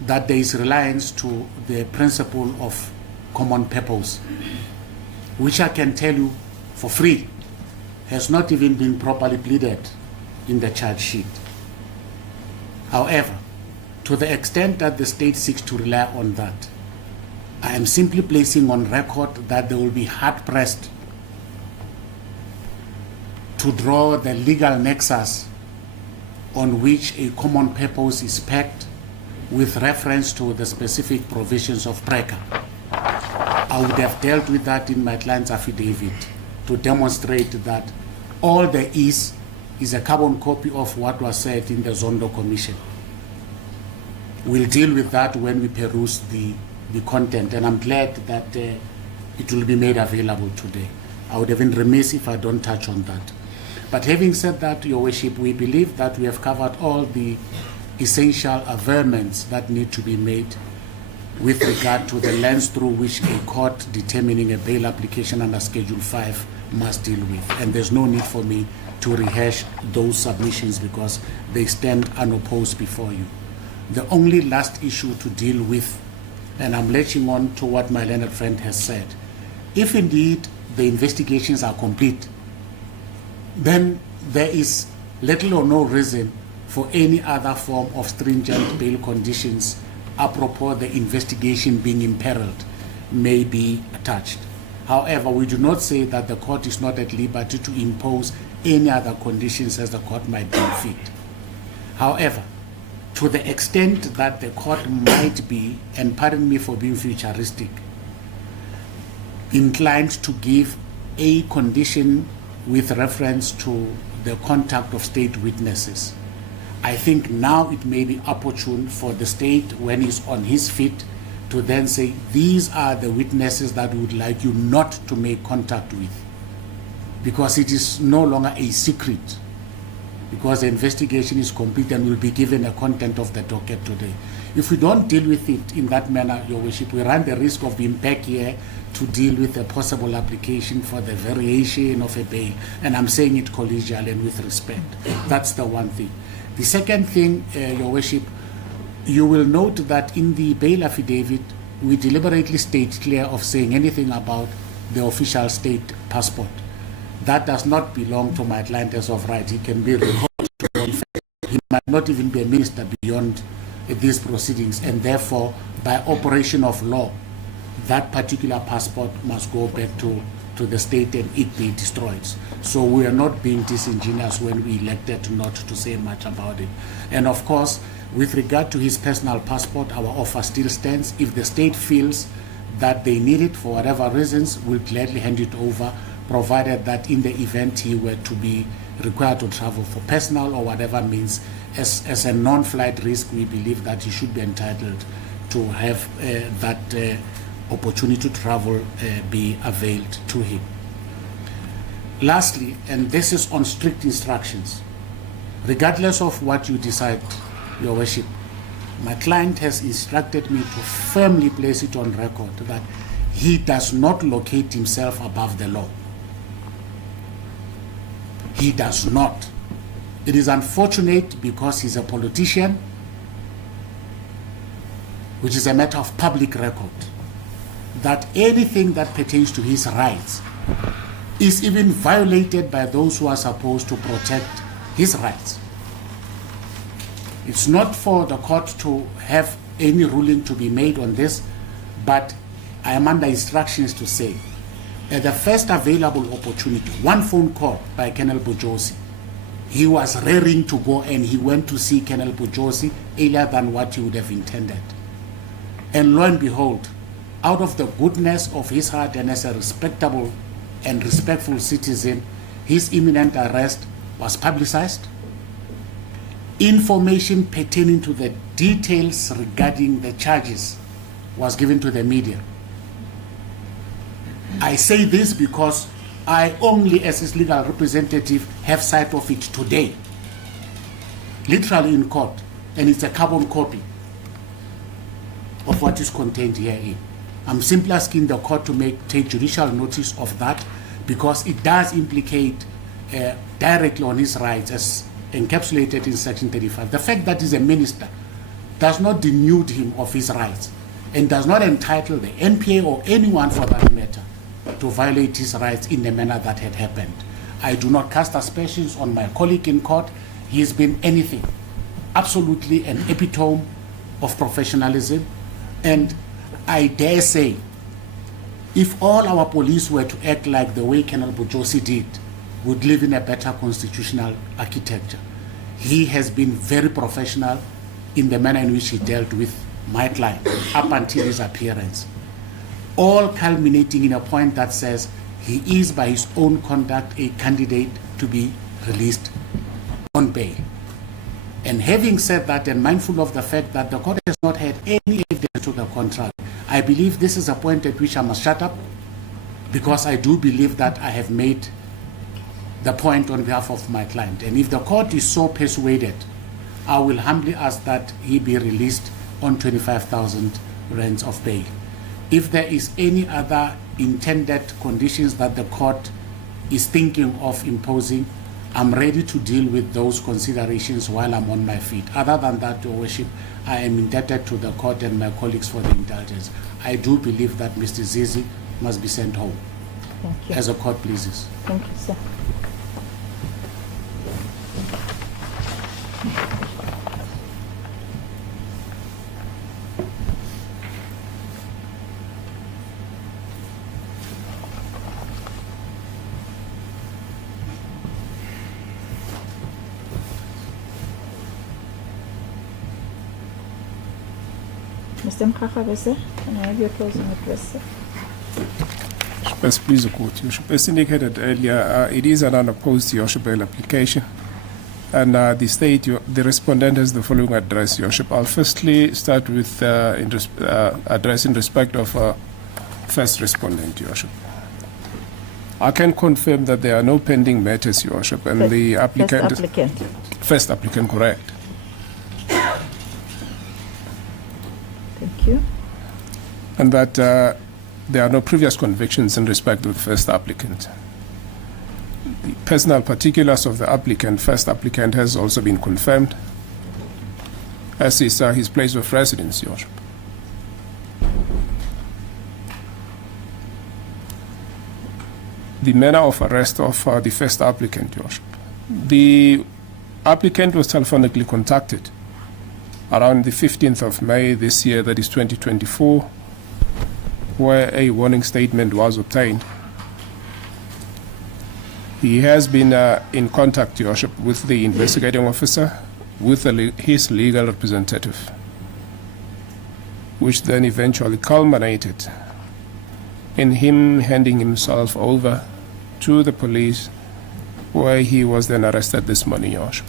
that there is reliance to the principle of common purpose, which I can tell you for free has not even been properly pleaded in the charge sheet. However, to the extent that the state seeks to rely on that, I am simply placing on record that they will be hard-pressed to draw the legal nexus on which a common purpose is pegged with reference to the specific provisions of PRECA. I would have dealt with that in my client's affidavit to demonstrate that all there is a carbon copy of what was said in the Zondo Commission. We'll deal with that when we peruse the content, and I'm glad that it will be made available today. I would have been remiss if I don't touch on that. But having said that, Your Worship, we believe that we have covered all the essential averments that need to be made with regard to the lens through which a court determining a bail application under Schedule 5 must deal with. And there's no need for me to rehash those submissions because they stand unopposed before you. The only last issue to deal with, and I'm latching on to what my learned friend has said, if indeed the investigations are complete, then there is little or no reason for any other form of stringent bail conditions apropos the investigation being imperiled may be attached. However, we do not say that the court is not at liberty to impose any other conditions as the court might deem fit. However, to the extent that the court might be, and pardon me for being futuristic, inclined to give a condition with reference to the contact of state witnesses, I think now it may be opportune for the state, when he's on his feet, to then say, these are the witnesses that we would like you not to make contact with, because it is no longer a secret, because the investigation is complete and will be given a content of the docket today. If we don't deal with it in that manner, Your Worship, we run the risk of being back here to deal with a possible application for the variation of a bail. And I'm saying it collegially and with respect. That's the one thing. The second thing, Your Worship, you will note that in the bail affidavit, we deliberately state clear of saying anything about the official state passport. That does not belong to my client as of right. He can be recalled to confess. He might not even be a minister beyond these proceedings, and therefore, by operation of law, that particular passport must go back to the state and it be destroyed. So we are not being disingenuous when we elected not to say much about it. And of course, with regard to his personal passport, our offer still stands. If the state feels that they need it for whatever reasons, we'll gladly hand it over, provided that in the event he were to be required to travel for personal or whatever means, as a non-flight risk, we believe that he should be entitled to have that opportunity to travel be availed to him. Lastly, and this is on strict instructions, regardless of what you decide, Your Worship, my client has instructed me to firmly place it on record that he does not locate himself above the law. He does not. It is unfortunate because he's a politician, which is a matter of public record, that anything that pertains to his rights is even violated by those who are supposed to protect his rights. It's not for the court to have any ruling to be made on this, but I am under instructions to say, at the first available opportunity, one phone call by Colonel Bojosi, he was raring to go and he went to see Colonel Bojosi earlier than what he would have intended. And lo and behold, out of the goodness of his heart and as a respectable and respectful citizen, his imminent arrest was publicized. Information pertaining to the details regarding the charges was given to the media. I say this because I only, as his legal representative, have sight of it today, literally in court, and it's a carbon copy of what is contained herein. I'm simply asking the court to take judicial notice of that because it does implicate directly on his rights as encapsulated in Section 35. The fact that he's a minister does not denude him of his rights and does not entitle the NPA or anyone for that matter to violate his rights in the manner that had happened. I do not cast aspersions on my colleague in court. He has been anything, absolutely an epitome of professionalism. And I dare say, if all our police were to act like the way Colonel Bojosi did, would live in a better constitutional architecture. He has been very professional in the manner in which he dealt with my client up until his appearance. All culminating in a point that says he is by his own conduct a candidate to be released on bail. And having said that, and mindful of the fact that the court has not had any evidence to the contrary, I believe this is a point at which I must shut up, because I do believe that I have made the point on behalf of my client. And if the court is so persuaded, I will humbly ask that he be released on 25,000 rands of bail. If there is any other intended conditions that the court is thinking of imposing, I'm ready to deal with those considerations while I'm on my feet. Other than that, Your Worship, I am indebted to the court and my colleagues for the indulgence. I do believe that Mr. Zizi must be sent home. Thank you. As the court pleases. Thank you, sir. Mr. Mkhakhaba, sir, can I have your closing address, sir? Yes, please, the court. Your Worship, as indicated earlier, it is an unopposed Your Worship bail application. And the state, the respondent has the following address, Your Worship. I'll firstly start with address in respect of first respondent, Your Worship. I can confirm that there are no pending matters, Your Worship, and the applicant... First applicant. First applicant, correct. Thank you. And that there are no previous convictions in respect of the first applicant. The personal particulars of the applicant, first applicant, has also been confirmed, as is his place of residence, Your Worship. The manner of arrest of the first applicant, Your Worship. The applicant was telephonically contacted around the 15th of May this year, that is 2024, where a warning statement was obtained. He has been in contact, Your Worship, with the investigating officer, with his legal representative, which then eventually culminated in him handing himself over to the police, where he was then arrested this morning, Your Worship.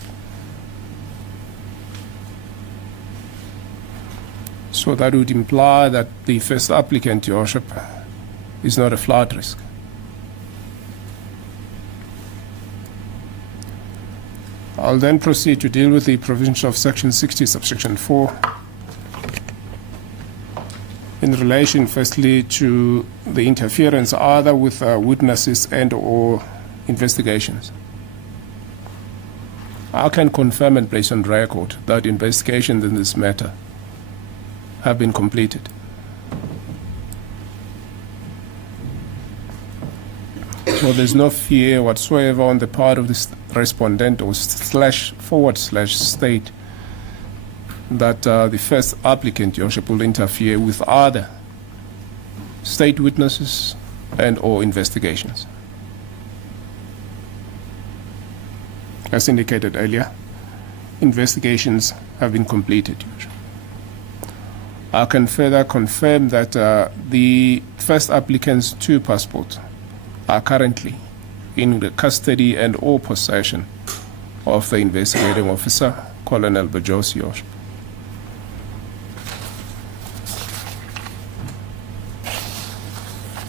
So that would imply that the first applicant, Your Worship, is not a flight risk. I'll then proceed to deal with the provisions of Section 60, subsection 4, in relation, firstly, to the interference either with witnesses and/or investigations. I can confirm and place on record that investigations in this matter have been completed. So there's no fear whatsoever on the part of the respondent or /state that the first applicant, Your Worship, will interfere with other state witnesses and/or investigations. As indicated earlier, investigations have been completed, Your Worship. I can further confirm that the first applicant's 2 passports are currently in the custody and/or possession of the investigating officer, Colonel Bajos, Your Worship.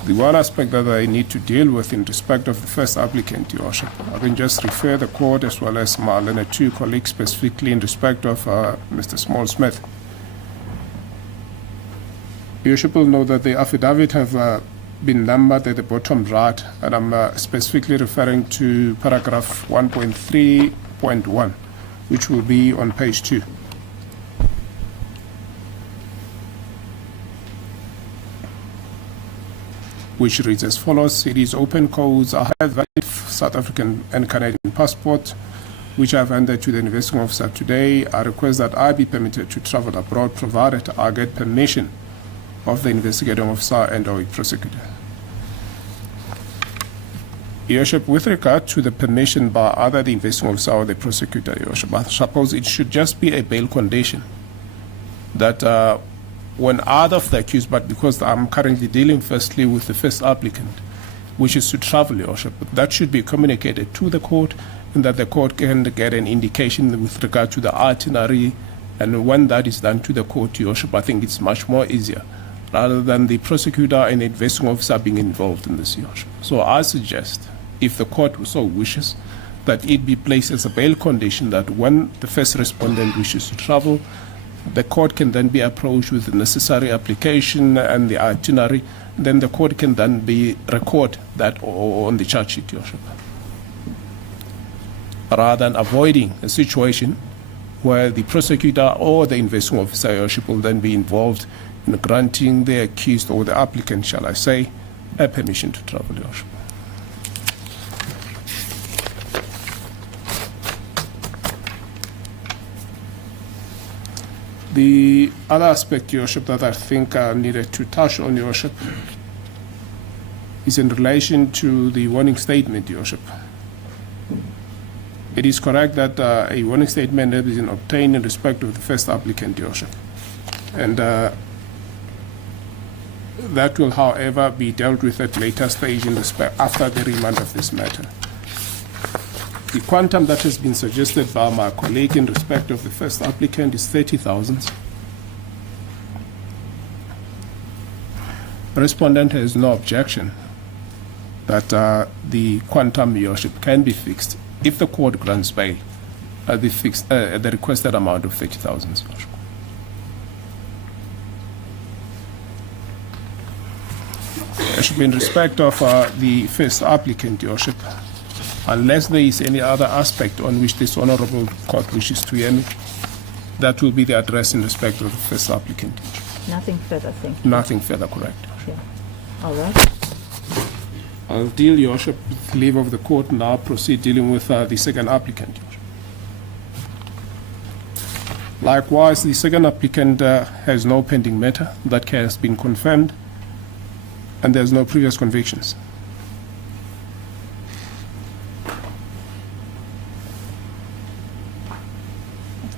The one aspect that I need to deal with in respect of the first applicant, Your Worship, I can just refer the court as well as my learned 2 colleagues specifically in respect of Mr. Small-Smith. Your Worship will know that the affidavit have been numbered at the bottom right, and I'm specifically referring to paragraph 1.3.1, which will be on page 2. Which reads as follows: it is open codes. I have valid South African and Canadian passport, which I have handed to the investigating officer today. I request that I be permitted to travel abroad, provided I get permission of the investigating officer and/or prosecutor. Your Worship, with regard to the permission by either the investigating officer or the prosecutor, Your Worship, I suppose it should just be a bail condition that when either of the accused, but because I'm currently dealing firstly with the first applicant, which is to travel, Your Worship, that should be communicated to the court, and that the court can get an indication with regard to the itinerary, and when that is done to the court, Your Worship, I think it's much more easier, rather than the prosecutor and the investigating officer being involved in this, Your Worship. So I suggest, if the court so wishes, that it be placed as a bail condition that when the first respondent wishes to travel, the court can then be approached with the necessary application and the itinerary. Then the court can then record that on the charge sheet, Your Worship, rather than avoiding a situation where the prosecutor or the investigating officer, Your Worship, will then be involved in granting the accused or the applicant, shall I say, a permission to travel, Your Worship. The other aspect, Your Worship, that I think I needed to touch on, Your Worship, is in relation to the warning statement, Your Worship. It is correct that a warning statement has been obtained in respect of the first applicant, Your Worship. And that will, however, be dealt with at a later stage in respect after the remand of this matter. The quantum that has been suggested by my colleague in respect of the first applicant is 30,000. The respondent has no objection that the quantum, Your Worship, can be fixed if the court grants bail at the requested amount of 30,000. In respect of the first applicant, Your Worship, unless there is any other aspect on which this honourable court wishes to hear me, that will be the address in respect of the first applicant. Nothing further, thank you. Nothing further, correct. Yeah. All right. I'll deal, Your Worship, with leave of the court, now proceed dealing with the second applicant, Your Worship. Likewise, the second applicant has no pending matter that has been confirmed, and there's no previous convictions.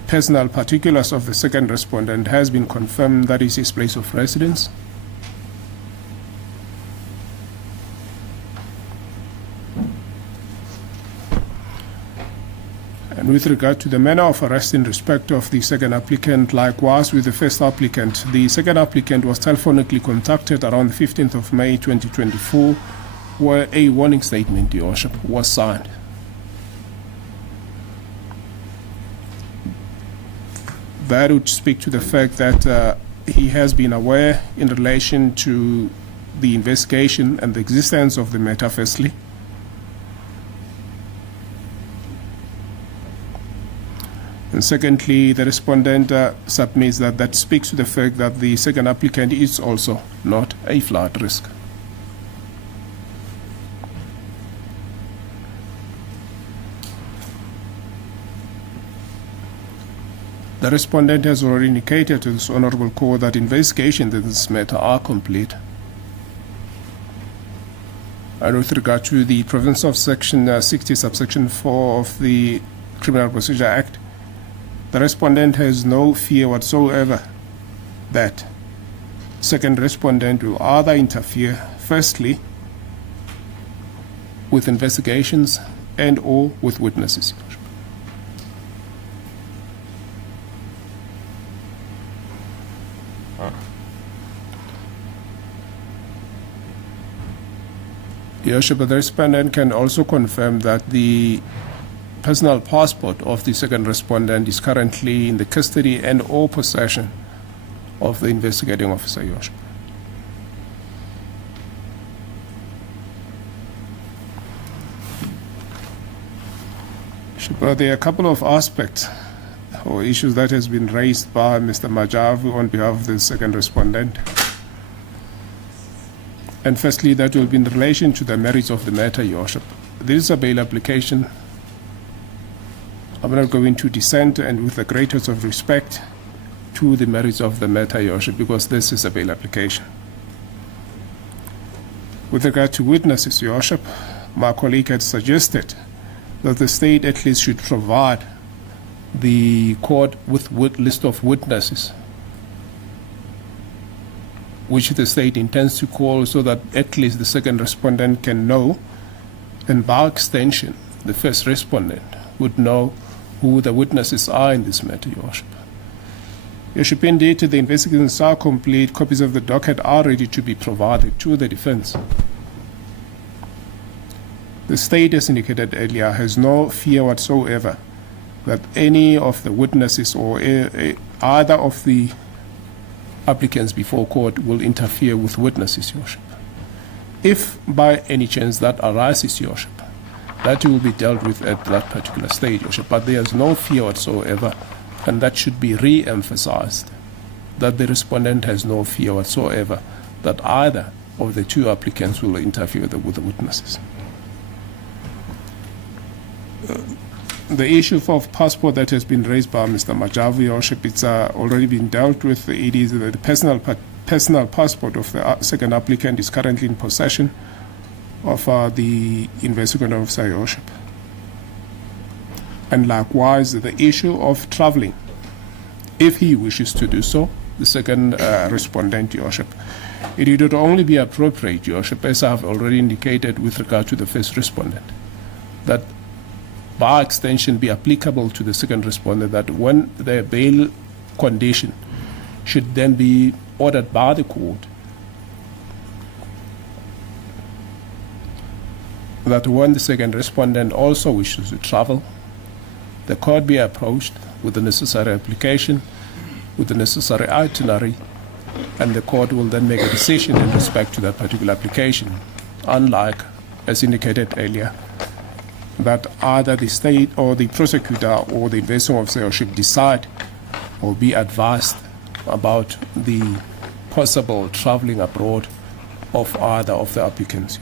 personal particulars of the second respondent has been confirmed that is his place of residence. And with regard to the manner of arrest in respect of the second applicant, likewise with the first applicant, the second applicant was telephonically contacted around the 15th of May 2024, where a warning statement, Your Worship, was signed. That would speak to the fact that he has been aware in relation to the investigation and the existence of the matter, firstly. And secondly, the respondent submits that speaks to the fact that the second applicant is also not a flood risk. The respondent has already indicated to this Honourable Court that investigations in this matter are complete. And with regard to the provisions of Section 60, subsection 4 of the Criminal Procedure Act, the respondent has no fear whatsoever that second respondent will either interfere, firstly, with investigations and or with witnesses. Your Worship, the respondent can also confirm that the personal passport of the second respondent is currently in the custody and or possession of the investigating officer, Your Worship. But there are a couple of aspects or issues that has been raised by Mr. Majavu on behalf of the second respondent. And firstly, that will be in relation to the merits of the matter, Your Worship. This is a bail application. I'm not going to dissent, and with the greatest of respect to the merits of the matter, Your Worship, because this is a bail application. With regard to witnesses, Your Worship, my colleague had suggested that the state at least should provide the court with list of witnesses which the state intends to call, so that at least the second respondent can know, and by extension, the first respondent would know who the witnesses are in this matter, Your Worship. Your Worship, indeed, the investigations are complete. Copies of the docket are ready to be provided to the defense. The state, as indicated earlier, has no fear whatsoever that any of the witnesses or either of the applicants before court will interfere with witnesses, Your Worship. If by any chance that arises, Your Worship, that will be dealt with at that particular stage, Your Worship. But there is no fear whatsoever, and that should be re-emphasized, that the respondent has no fear whatsoever that either of the two applicants will interfere with the witnesses. The issue of passport that has been raised by Mr. Majavu, Your Worship, it's already been dealt with. It is the personal passport of the second applicant is currently in possession of the investigating officer, Your Worship. And likewise, the issue of traveling, if he wishes to do so, the second respondent, Your Worship, it would only be appropriate, Your Worship, as I have already indicated with regard to the first respondent, that by extension be applicable to the second respondent, that when the bail condition should then be ordered by the court, that when the second respondent also wishes to travel, the court be approached with the necessary application, with the necessary itinerary, and the court will then make a decision in respect to that particular application, unlike, as indicated earlier, that either the state or the prosecutor or the investigating officer should decide or be advised about the possible traveling abroad of either of the applicants.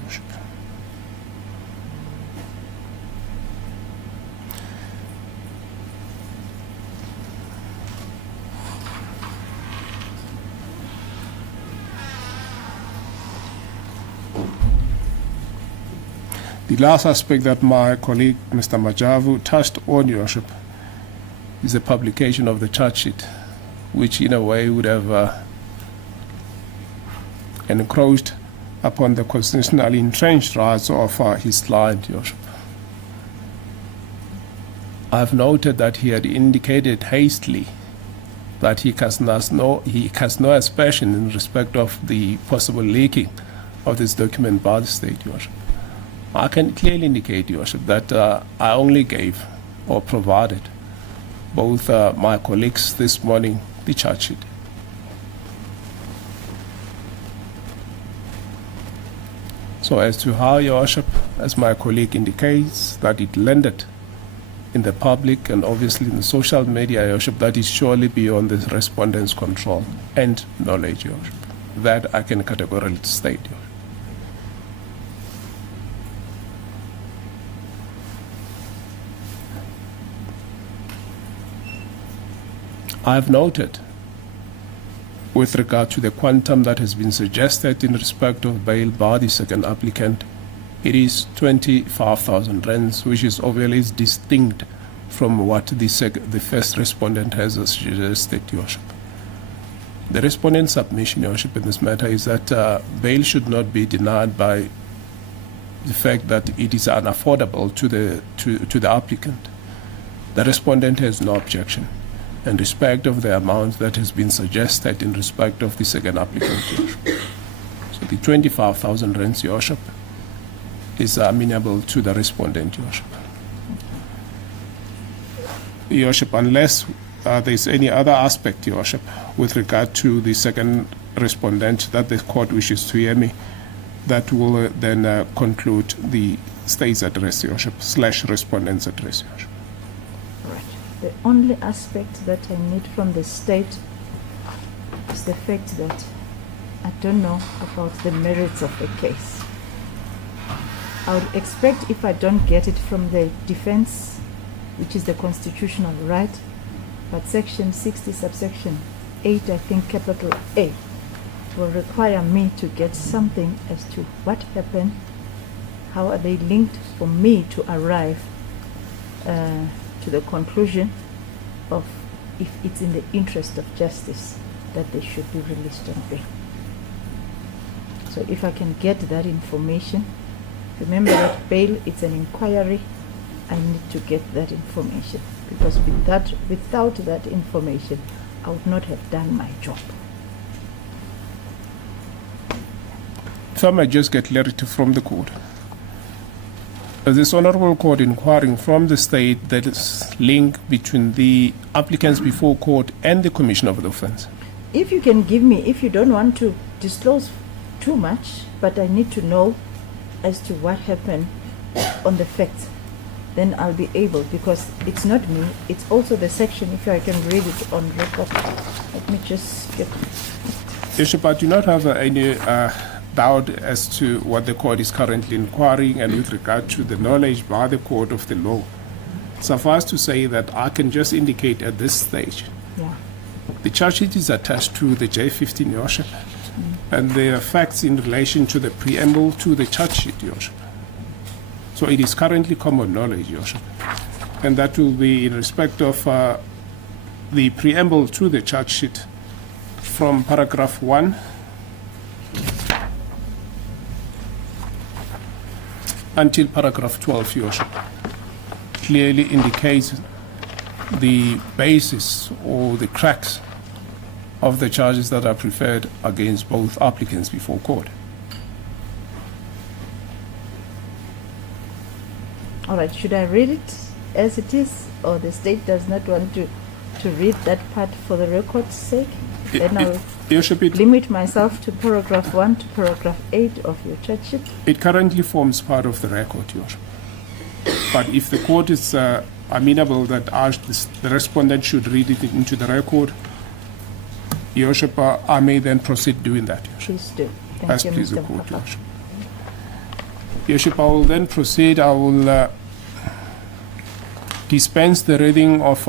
The last aspect that my colleague Mr. Majavu touched on, Your Worship, is with regard to the personal passport of the second applicant. The state, as indicated earlier, has no fear whatsoever that either of the two applicants will interfere with witnesses. If by any chance that arises, Your Worship, the state at least should provide the court with list of witnesses which the state intends to call, so that at least the second respondent can know, and by extension, the first respondent would know who the witnesses are in this matter, Your Worship. Your Worship, the last aspect that my colleague Mr. Majavu touched on, Your Worship, is the publication of the charge sheet, which in a way would have encroached upon the constitutionally entrenched rights of his client, Your Worship. I've noted that he had indicated hastily that he has no aspersion in respect of the possible leaking of this document by the state, Your Worship. I can clearly indicate, Your Worship, that I only gave or provided both my colleagues this morning the charge sheet. So as to how, Your Worship, as my colleague indicates, that it landed in the public and obviously in the social media, Your Worship, that is surely beyond the respondent's control and knowledge, Your Worship. That I can categorically state, Your Worship. I have noted, with regard to the quantum that has been suggested in respect of bail by the second applicant, it is 25,000 rands, which is obviously distinct from what the first respondent has suggested, Your Worship. The respondent's submission, Your Worship, in this matter is that bail should not be denied by the fact that it is unaffordable to the applicant. The respondent has no objection in respect of the amount that has been suggested in respect of the second applicant, Your Worship. So the 25,000 rands, Your Worship, is amenable to the respondent, Your Worship. Your Worship, unless there is any other aspect, Your Worship, with regard to the second respondent that the court wishes to hear me, that will then conclude the state's address, Your Worship, / respondent's address, Your Worship. Right. The only aspect that I need from the state is the fact that I don't know about the merits of the case. I would expect, if I don't get it from the defense, which is the constitutional right, but section 60 subsection 8, I think capital A, will require me to get something as to what happened, how are they linked, for me to arrive to the conclusion of if it's in the interest of justice that they should be released on bail. So if I can get that information, remember that bail, it's an inquiry, I need to get that information, because without that information, I would not have done my job. If I might just get clarity from the court. This Honourable Court inquiring from the state that is link between the applicants before court and the commission of the offence. If you can give me, if you don't want to disclose too much, but I need to know as to what happened on the facts, then I'll be able, because it's not me, it's also the section, if I can read it on record. Let me just get... Bishop, I do not have any doubt as to what the court is currently inquiring and with regard to the knowledge by the court of the law. Suffice to say that I can just indicate at this stage, Yeah. the charge sheet is attached to the J15, Your Worship, and there are facts in relation to the preamble to the charge sheet, Your Worship. So it is currently common knowledge, Your Worship, and that will be in respect of the preamble to the charge sheet from paragraph 1 until paragraph 12, Your Worship, clearly indicates the basis or the cracks of the charges that are preferred against both applicants before court. All right, should I read it as it is, or the state does not want to read that part for the record's sake? Then I'll Your Worship, limit myself to paragraph 1 to paragraph 8 of your charge sheet. it currently forms part of the record, Your Worship. But if the court is amenable that the respondent should read it into the record, Your Worship, I may then proceed doing that, Your Worship. Please do. Thank As you, please the Mr. court, Your Mpapa. Worship. Your Worship, I will then proceed. I will dispense the reading of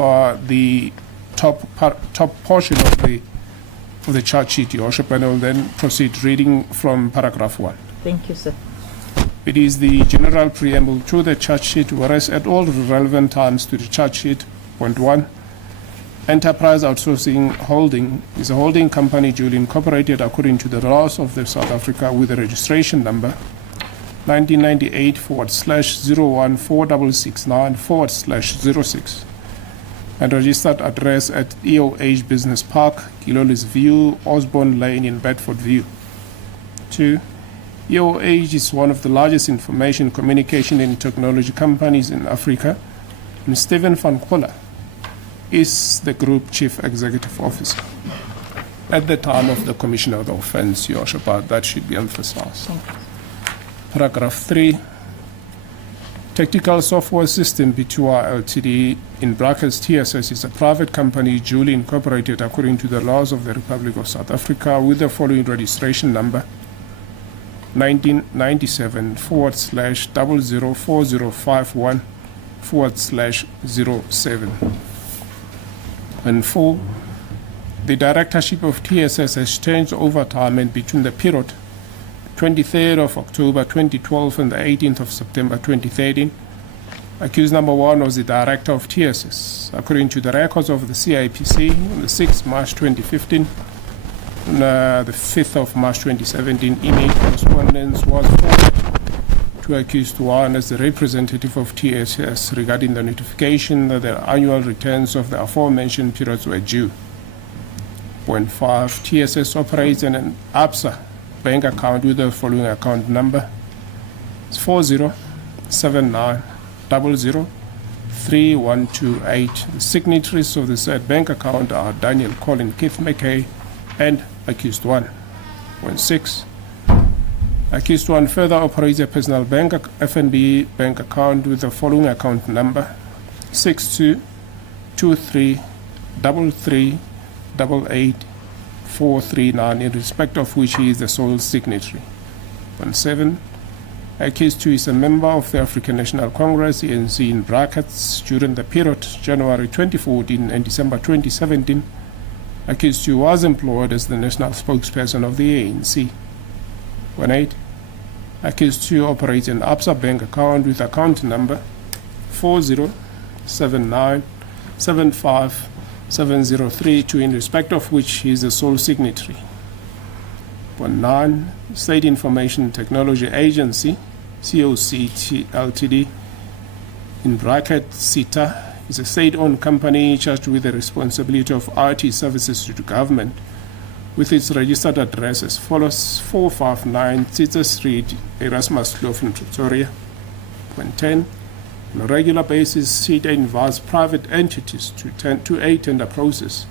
the top portion of the charge sheet, Your Worship, and I will then proceed reading from paragraph 1. Thank you, sir. It is the general preamble to the charge sheet, whereas at all relevant times to the charge sheet, point 1, Enterprise Outsourcing Holding is a holding company duly incorporated according to the laws of South Africa with a registration number 1998/0146669/06 and registered address at EOH Business Park, Gilolis View, Osborne Lane in Bedford View. 2. EOH is one of the largest information, communication and technology companies in Africa, and Stephen van Coller is the Group Chief Executive Officer. At the time of the commission of the offence, Your Worship, that should be emphasized. Paragraph 3. Tactical Software System Bitua Ltd, in brackets TSS, is a private company duly incorporated according to the laws of the Republic of South Africa with the following registration number 1997/004051/07. And 4. The directorship of TSS has changed over time and between the period 23rd of October 2012 and the 18th of September 2013. Accused number 1 was the director of TSS. According to the records of the CIPC, on the 6th March 2015, on the 5th of March 2017, email correspondence was forwarded to accused 1 as the representative of TSS regarding the notification that the annual returns of the aforementioned periods were due. Point 5. TSS operates an ABSA bank account with the following account number: 4079003128. The signatories of the said bank account are Daniel Colin Keith McKay and accused 1. Point 6. Accused 1 further operates a personal bank FNB bank account with the following account number: 622333888439, in respect of which he is the sole signatory. 7. Accused 2 is a member of the African National Congress, ANC, in brackets, during the period January 2014 and December 2017. Accused 2 was employed as the national spokesperson of the ANC. 8. Accused 2 operates an ABSA bank account with account number 4079757032, in respect of which he is the sole signatory. 9. State Information Technology Agency, COCT Ltd, in bracket CITA, is a state-owned company charged with the responsibility of IT services to the government, with its registered address as follows: 459 Tita Street, Erasmus Kloof in Pretoria. 10. On a regular basis, CITA invites private entities to a tender process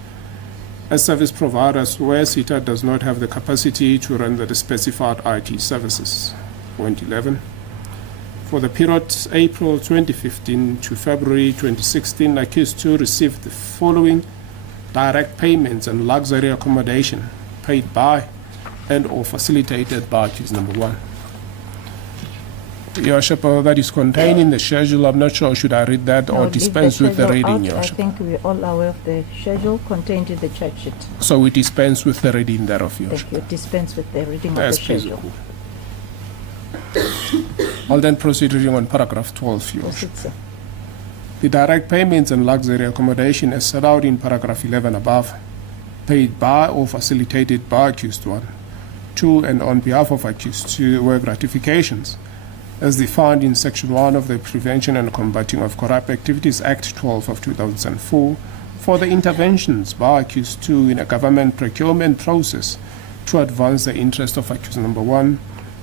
as service providers where CITA does not have the capacity to render the specified IT services. 11. For the period April 2015 to February 2016, accused 2 received the following direct payments and luxury accommodation paid by and or facilitated by accused number 1. Your Worship, that is contained in the schedule. I'm not sure, should I read that or dispense with the reading, Your I Worship? think we're all aware of the schedule contained in the charge sheet. So we dispense with the reading thereof, Your Worship. Thank you. Dispense with the reading of the That's schedule. pleasant. I'll then proceed reading on paragraph 12, Your Worship. Proceed, sir. The direct payments and luxury accommodation as set out in paragraph 11 above, paid by or facilitated by accused 1, to and on behalf of accused 2, were gratifications as defined in Section 1 of the Prevention and Combating of Corrupt Activities Act 12 of 2004 for the interventions by accused 2 in a government procurement process to advance the interest of accused number 1,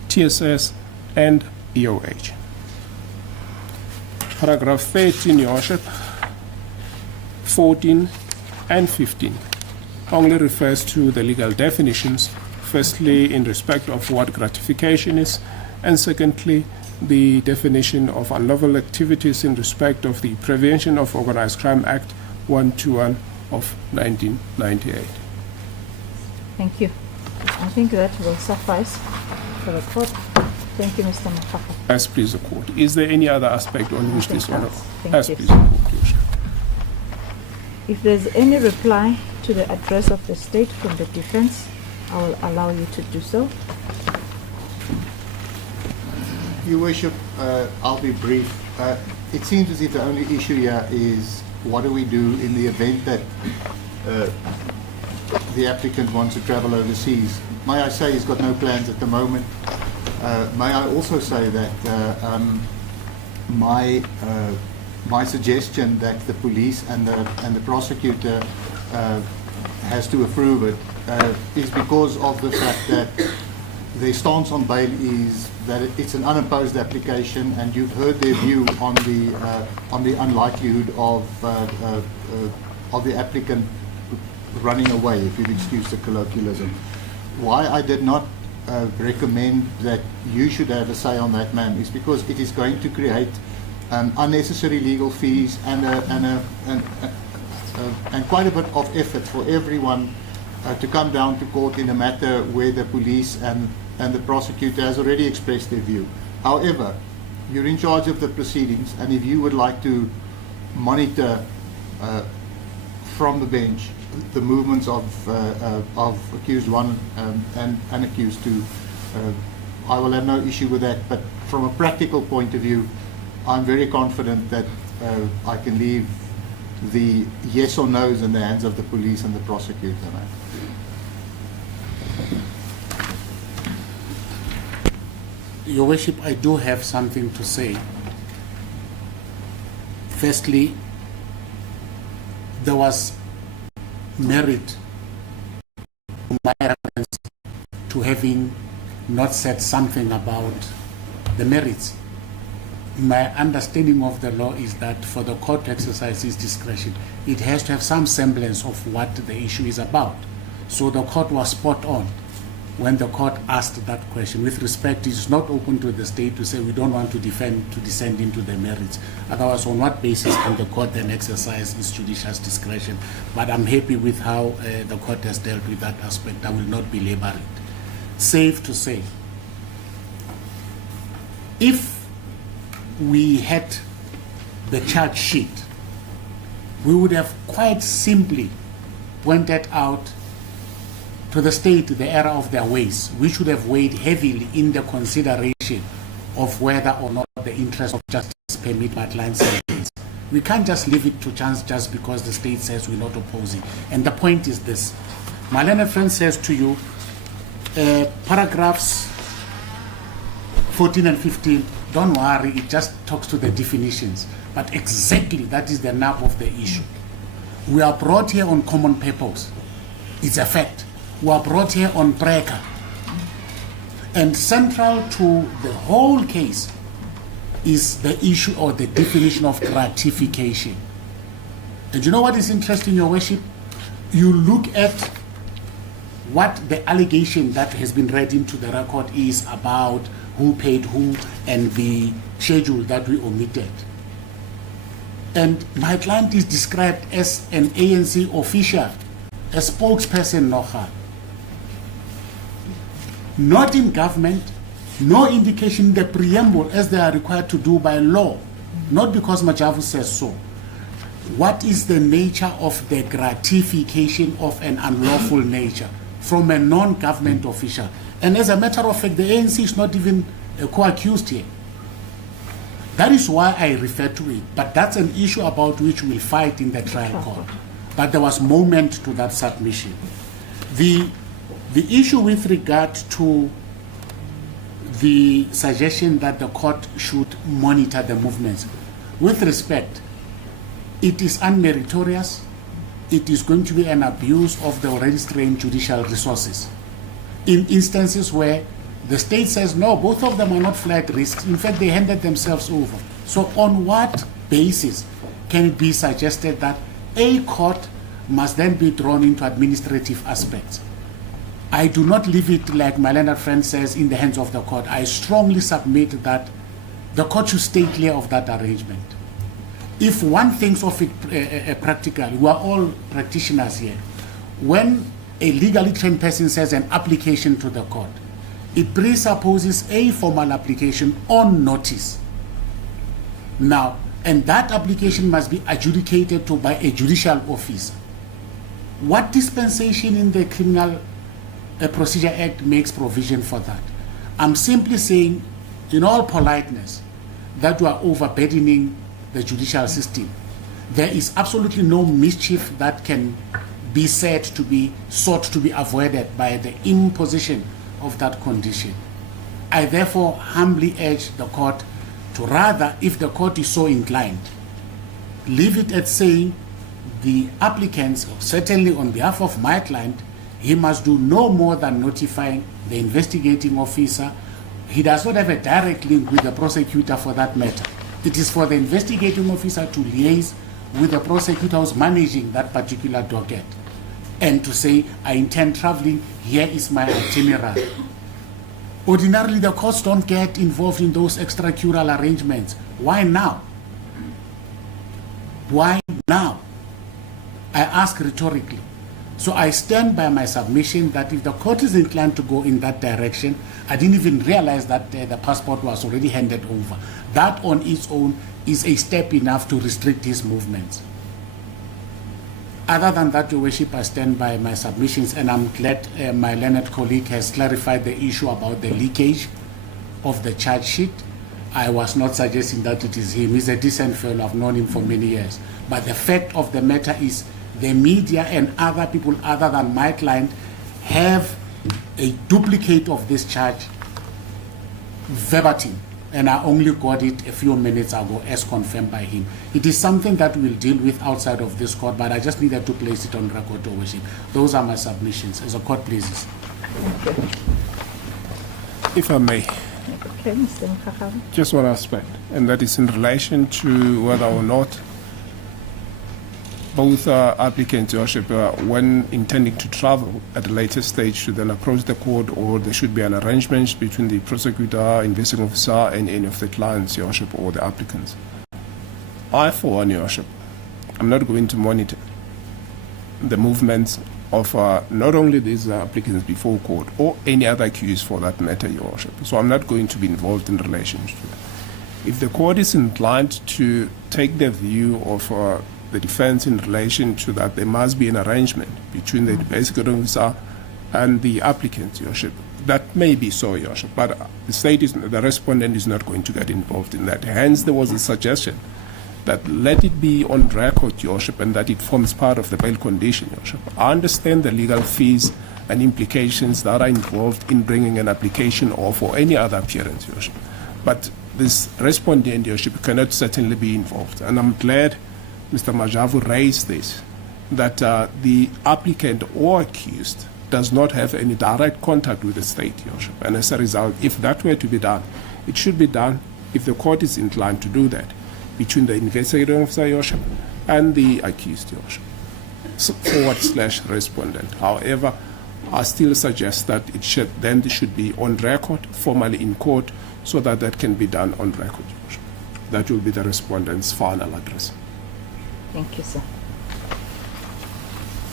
TSS, and EOH. Paragraph 13, Your Worship, 14 and 15 only refers to the legal definitions, firstly in respect of what gratification is, and secondly the definition of unlawful activities in respect of the Prevention of Organized Crime Act 121 of 1998. Thank you. I think that will suffice for the court. Thank you, Mr. Makaka. As please the court. Is there any other aspect on which this one? Thank As you. please the court, Your Worship. If there's any reply to the address of the state from the defense, I will allow you to do so. Your Worship, I'll be brief. It seems as if the only issue here is what do we do in the event that the applicant wants to travel overseas? May I say he's got no plans at the moment. May I also say that my suggestion that the police and the prosecutor has to approve it is because of the fact that their stance on bail is that it's an unopposed application, and you've heard their view on the unlikelihood of the applicant running away, if you've excused the colloquialism. Why I did not recommend that you should have a say on that, ma'am, is because it is going to create unnecessary legal fees and quite a bit of effort for everyone to come down to court in a matter where the police and the prosecutor has already expressed their view. However, you're in charge of the proceedings, and if you would like to monitor from the bench the movements of accused one and accused two, I will have no issue with that. But from a practical point of view, I'm very confident that I can leave the yes or no's in the hands of the police and the prosecutor. Your Worship, I do have something to say. Firstly, there was merit to my reference to having not said something about the merits. My understanding of the law is that for the court to exercise its discretion, it has to have some semblance of what the issue is about. So the court was spot on when the court asked that question. With respect, it is not open to the state to say we don't want to descend into the merits. Otherwise, on what basis can the court then exercise its judicial discretion? But I'm happy with how the court has dealt with that aspect. I will not belabor it. Safe to say, if we had the charge sheet, we would have quite simply pointed out to the state the error of their ways. We should have weighed heavily in the consideration of whether or not the interest of justice permit my client's sentence. We can't just leave it to chance just because the state says we're not opposing. And the point is this. My learned friend says to you, paragraphs 14 and 15, don't worry, it just talks to the definitions. But exactly that is the nub of the issue. We are brought here on common purpose. It's a fact. We are brought here on breaker. And central to the whole case is the issue or the definition of gratification. And you know what is interesting, Your Worship? You look at what the allegation that has been read into the record is about who paid who and the schedule that we omitted. And my client is described as an ANC official, a spokesperson, Noha. Not in government, no indication in the preamble as they are required to do by law, not because Majavu says so. What is the nature of the gratification of an unlawful nature from a non-government official? And as a matter of fact, the ANC is not even co-accused here. That is why I refer to it. But that's an issue about which we'll fight in the trial court. But there was moment to that submission. The issue with regard to the suggestion that the court should monitor the movements, with respect, it is unmeritorious. It is going to be an abuse of the already strained judicial resources. In instances where the state says, no, both of them are not flag risks. In fact, they handed themselves over. So on what basis can it be suggested that a court must then be drawn into administrative aspects? I do not leave it, like my learned friend says, in the hands of the court. I strongly submit that the court should stay clear of that arrangement. If one thinks of it practically, we are all practitioners here. When a legally trained person says an application to the court, it presupposes a formal application on notice. Now, and that application must be adjudicated to by a judicial officer. What dispensation in the Criminal Procedure Act makes provision for that? I'm simply saying, in all politeness, that we are overburdening the judicial system. there is absolutely no mischief that can be said to be sought to be avoided by the imposition of that condition. I therefore humbly urge the court to rather, if the court is so inclined, leave it at saying the applicants, certainly on behalf of my client, he must do no more than notifying the investigating officer. He does not have a direct link with the prosecutor for that matter. It is for the investigating officer to liaise with the prosecutor who's managing that particular docket and to say, I intend traveling, here is my itinerary. Ordinarily, the courts don't get involved in those extracurricular arrangements. Why now? Why now? I ask rhetorically. So I stand by my submission that if the court is inclined to go in that direction, I didn't even realize that the passport was already handed over. That on its own is a step enough to restrict his movements. Other than that, Your Worship, I stand by my submissions, and I'm glad my learned colleague has clarified the issue about the leakage of the charge sheet. I was not suggesting that it is him. He's a decent fellow. I've known him for many years. But the fact of the matter is the media and other people other than my client have a duplicate of this charge verbatim, and I only got it a few minutes ago as confirmed by him. It is something that we'll deal with outside of this court, but I just needed to place it on record, Your Worship. Those are my submissions. As the court pleases. Thank you. If I may, Okay, Mr. Mkhakhabe. just one aspect, and that is in relation to whether or not both applicants, Your Worship, when intending to travel at a later stage, should then approach the court, or there should be an arrangement between the prosecutor, investigating officer, and any of the clients, Your Worship, or the applicants. I, for one, Your Worship, I'm not going to monitor the movements of not only these applicants before court or any other accused for that matter, Your Worship. So I'm not going to be involved in relation to that. If the court is inclined to take the view of the defense in relation to that, there must be an arrangement between the investigating officer and the applicant, Your Worship. That may be so, Your Worship, but the respondent is not going to get involved in that. Hence, there was a suggestion that let it be on record, Your Worship, and that it forms part of the bail condition, Your Worship. I understand the legal fees and implications that are involved in bringing an application or for any other appearance, Your Worship. But this respondent, Your Worship, cannot certainly be involved. And I'm glad Mr. Majavu raised this, that the applicant or accused does not have any direct contact with the state, Your Worship. And as a result, if that were to be done, it should be done, if the court is inclined to do that, between the investigating officer, Your Worship, and the accused, Your Worship, /respondent. However, I still suggest that it should be on record, formally in court, so that that can be done on record, Your Worship. That will be the respondent's final address. Thank you, sir.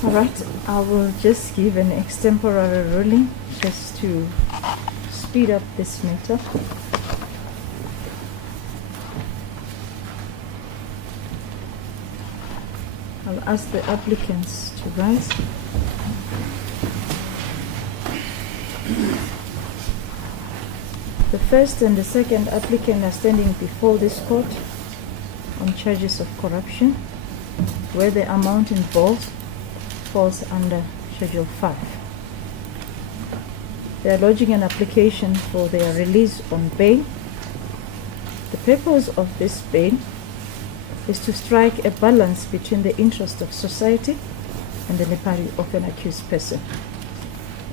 All right, I will just give an extemporary ruling just to speed up this matter. I'll ask the applicants to rise. The first and the second applicant are standing before this court on charges of corruption, where the amount involved falls under Schedule 5. They are lodging an application for their release on bail. The purpose of this bail is to strike a balance between the interest of society and the liberty of an accused person.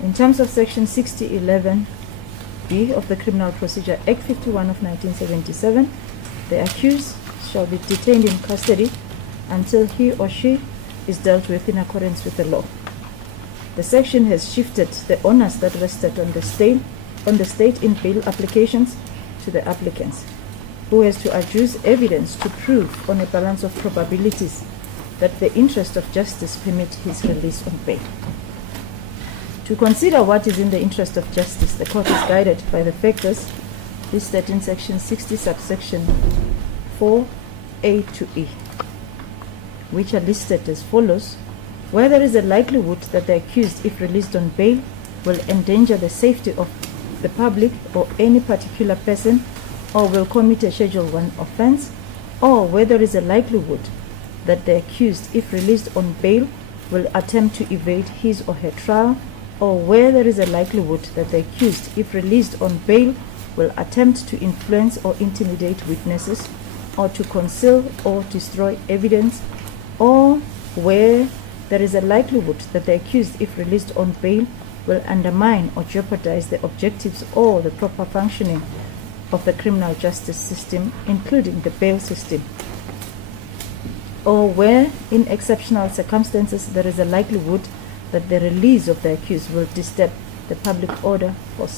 In terms of Section 6011B of the Criminal Procedure Act 51 of 1977, the accused shall be detained in custody until he or she is dealt with in accordance with the law. The section has shifted the onus that rested on the state in bail applications to the applicants, who has to adduce evidence to prove on a balance of probabilities that the interest of justice permit his release on bail. To consider what is in the interest of justice, the court is guided by the factors listed in Section 60, subsection 4A to E, which are listed as follows: where there is a likelihood that the accused, if released on bail, will endanger the safety of the public or any particular person, or will commit a Schedule 1 offense, or where there is a likelihood that the accused, if released on bail, will attempt to evade his or her trial, or where there is a likelihood that the accused, if released on bail, will attempt to influence or intimidate witnesses, or to conceal or destroy evidence, or where there is a likelihood that the accused, if released on bail, will undermine or jeopardize the objectives or the proper functioning of the criminal justice system, including the bail system, or where, in exceptional circumstances, there is a likelihood that the release of the accused will disturb the public order for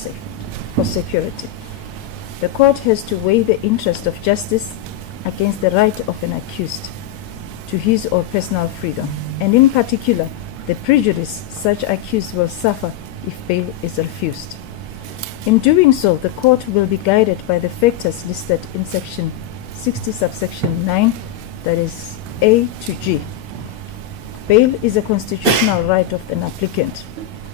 security. The court has to weigh the interest of justice against the right of an accused to his or personal freedom, and in particular, the prejudice such accused will suffer if bail is refused. In doing so, the court will be guided by the factors listed in section 60 subsection 9, that is A to G. Bail is a constitutional right of an applicant.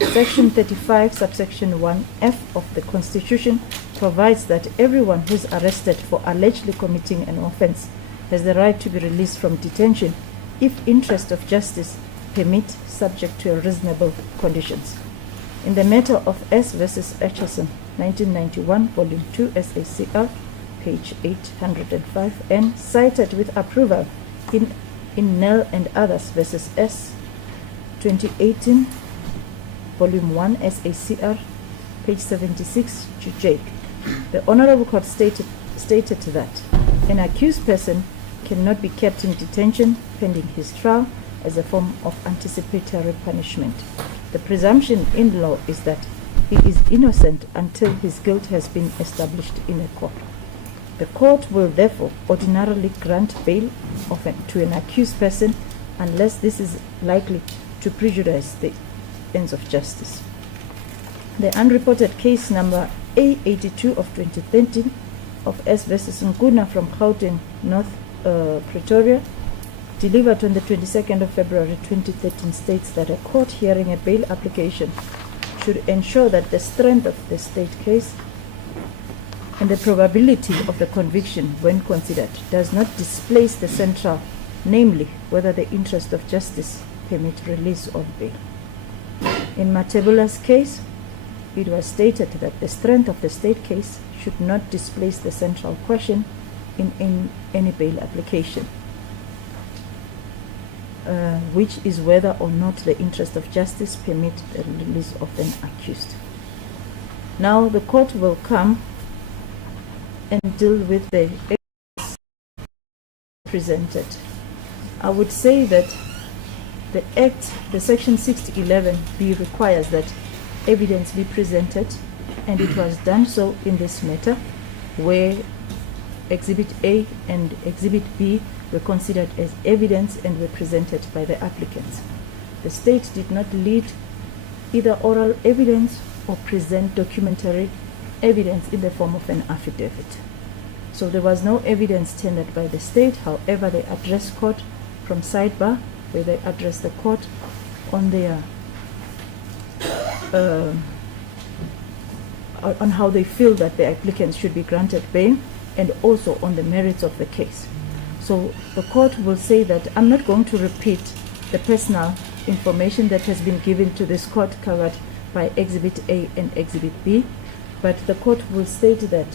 Section 35 subsection 1F of the Constitution provides that everyone who is arrested for allegedly committing an offense has the right to be released from detention if interest of justice permit, subject to reasonable conditions. In the matter of S versus Acheson, 1991, volume 2, SACR, page 805, and cited with approval in Nell and others versus S, 2018, volume 1, SACR, page 76 to Jake. The Honorable Court stated that an accused person cannot be kept in detention pending his trial as a form of anticipatory punishment. The presumption in law is that he is innocent until his guilt has been established in a court. The court will therefore ordinarily grant bail to an accused person unless this is likely to prejudice the ends of justice. The unreported case number A82 of 2013 of S versus Nkuna from Gauteng, North Pretoria, delivered on the 22nd of February 2013, states that a court hearing a bail application should ensure that the strength of the state case and the probability of the conviction, when considered, does not displace the central, namely whether the interest of justice permit release on bail. In Matebula's case, it was stated that the strength of the state case should not displace the central question in any bail application, which is whether or not the interest of justice permit the release of an accused. Now the court will come and deal with the evidence presented. I would say that the Act, the Section 611B, requires that evidence be presented, and it was done so in this matter, where Exhibit A and Exhibit B were considered as evidence and were presented by the applicants. The state did not lead either oral evidence or present documentary evidence in the form of an affidavit. So there was no evidence tendered by the state. However, they addressed court from sidebar, where they addressed the court on their on how they feel that the applicants should be granted bail, and also on the merits of the case. So the court will say that I'm not going to repeat the personal information that has been given to this court covered by Exhibit A and Exhibit B, but the court will state that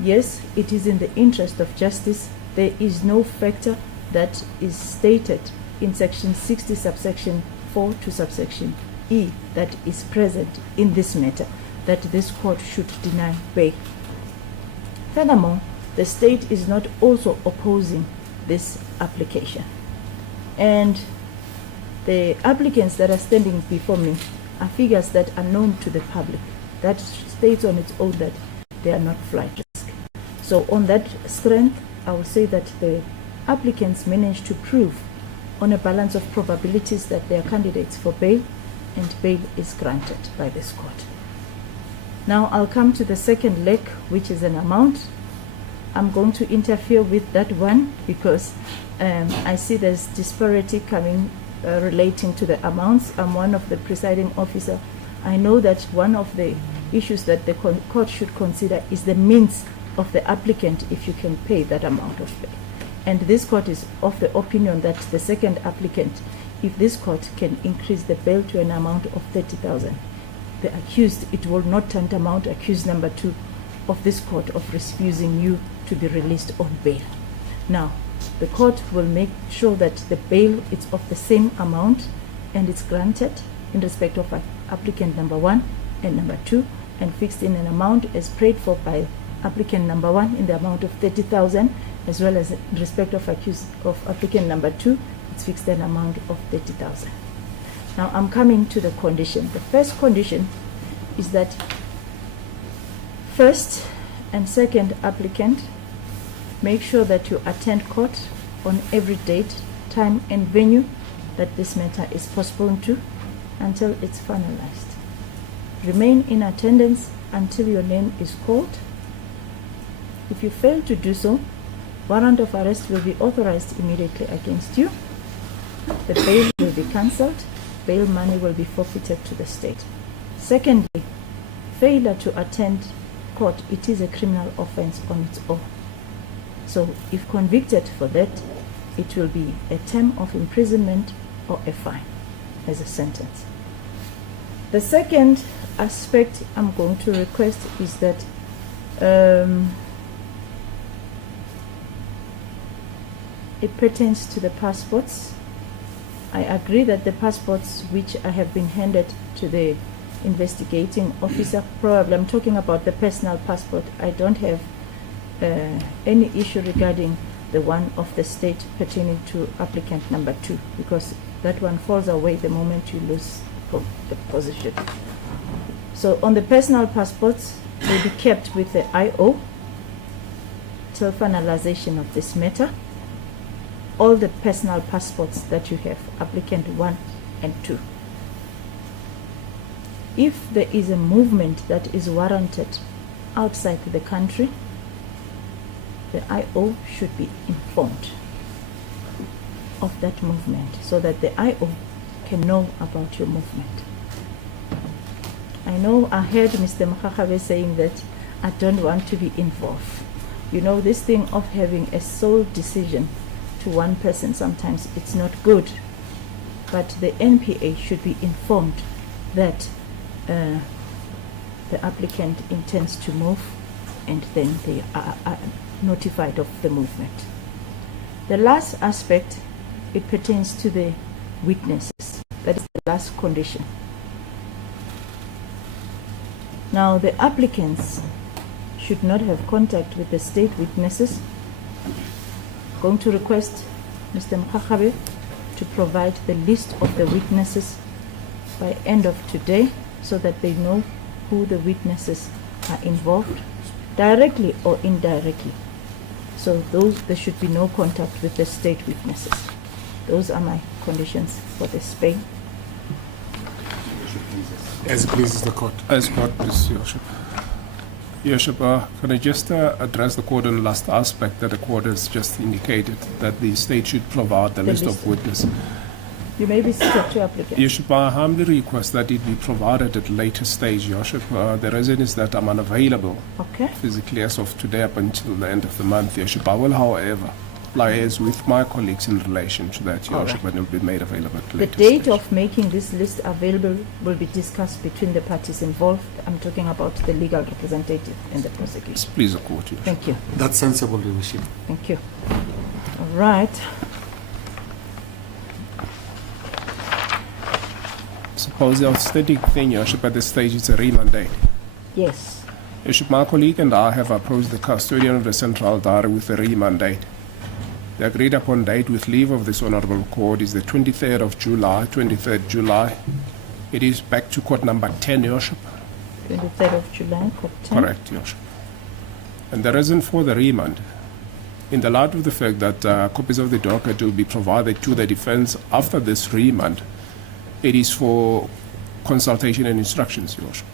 yes, it is in the interest of justice. There is no factor that is stated in Section 60 subsection 4 to subsection E that is present in this matter that this court should deny bail. Furthermore, the state is not also opposing this application, and the applicants that are standing before me are figures that are known to the public. That states on its own that they are not flight risk. So on that strength, I will say that the applicants managed to prove on a balance of probabilities that they are candidates for bail, and bail is granted by this court. Now I'll come to the second leg, which is an amount. I'm going to interfere with that one because I see there's disparity coming relating to the amounts. I'm one of the presiding officer. I know that one of the issues that the court should consider is the means of the applicant if you can pay that amount of bail. And this court is of the opinion that the second applicant, if this court can increase the bail to an amount of 30,000, the accused, it will not tantamount accused number 2 of this court of refusing you to be released on bail. Now, the court will make sure that the bail is of the same amount and it's granted in respect of applicant number 1 and number 2, and fixed in an amount as prayed for by applicant number 1 in the amount of 30,000, as well as in respect of applicant number 2, it's fixed an amount of 30,000. Now I'm coming to the condition. The first condition is that first and second applicant make sure that you attend court on every date, time and venue that this matter is postponed to until it's finalized. Remain in attendance until your name is called. If you fail to do so, warrant of arrest will be authorized immediately against you. The bail will be cancelled. Bail money will be forfeited to the state. Secondly, failure to attend court, it is a criminal offense on its own. So if convicted for that, it will be a term of imprisonment or a fine as a sentence. The second aspect I'm going to request is that it pertains to the passports. I agree that the passports which I have been handed to the investigating officer, probably I'm talking about the personal passport, I don't have any issue regarding the one of the state pertaining to applicant number 2, because that one falls away the moment you lose the position. So on the personal passports, will be kept with the IO till finalization of this matter. All the personal passports that you have, applicant 1 and 2. If there is a movement that is warranted outside the country, the IO should be informed of that movement so that the IO can know about your movement. I know I heard Mr. Mkhakabe saying that I don't want to be involved. You know, this thing of having a sole decision to one person, sometimes it's not good. But the NPA should be informed that the applicant intends to move, and then they are notified of the movement. The last aspect, it pertains to the witnesses. That is the last condition. Now, the applicants should not have contact with the state witnesses. Going to request Mr. Mkhakabe to provide the list of the witnesses by end of today so that they know who the witnesses are involved, directly or indirectly. So there should be no contact with the state witnesses. Those are my conditions for this bail. As pleases the court. As court, please, Your Worship. Your Worship, can I just address the court on the last aspect that the court has just indicated, that the state should provide the list of witnesses. You may be seated to applicant. Your Worship, I humbly request that it be provided at a later stage, Your Worship. The reason is that I'm unavailable physically as of today up until the end of the month, Your Worship. I will, however, liaise with my colleagues in relation to that, Your Worship, and it will be made available at a The later date stage. of making this list available will be discussed between the parties involved. I'm talking about the legal representative and the prosecutor. Please, the court, Your Worship. Thank you. That's sensible, Your Worship. Thank you. All right. Suppose the outstanding thing, Your Worship, at this stage is a remand date. Yes. Your Worship, my colleague and I have approached the custodian of the Central Diary with a remand date. The agreed upon date with leave of this Honourable Court is the 23rd of July, 23rd July. It is back to court number 10, Your Worship. 23rd of July, court 10. Correct, Your Worship. And the reason for the remand, in the light of the fact that copies of the docket will be provided to the defence after this remand, it is for consultation and instructions, Your Worship.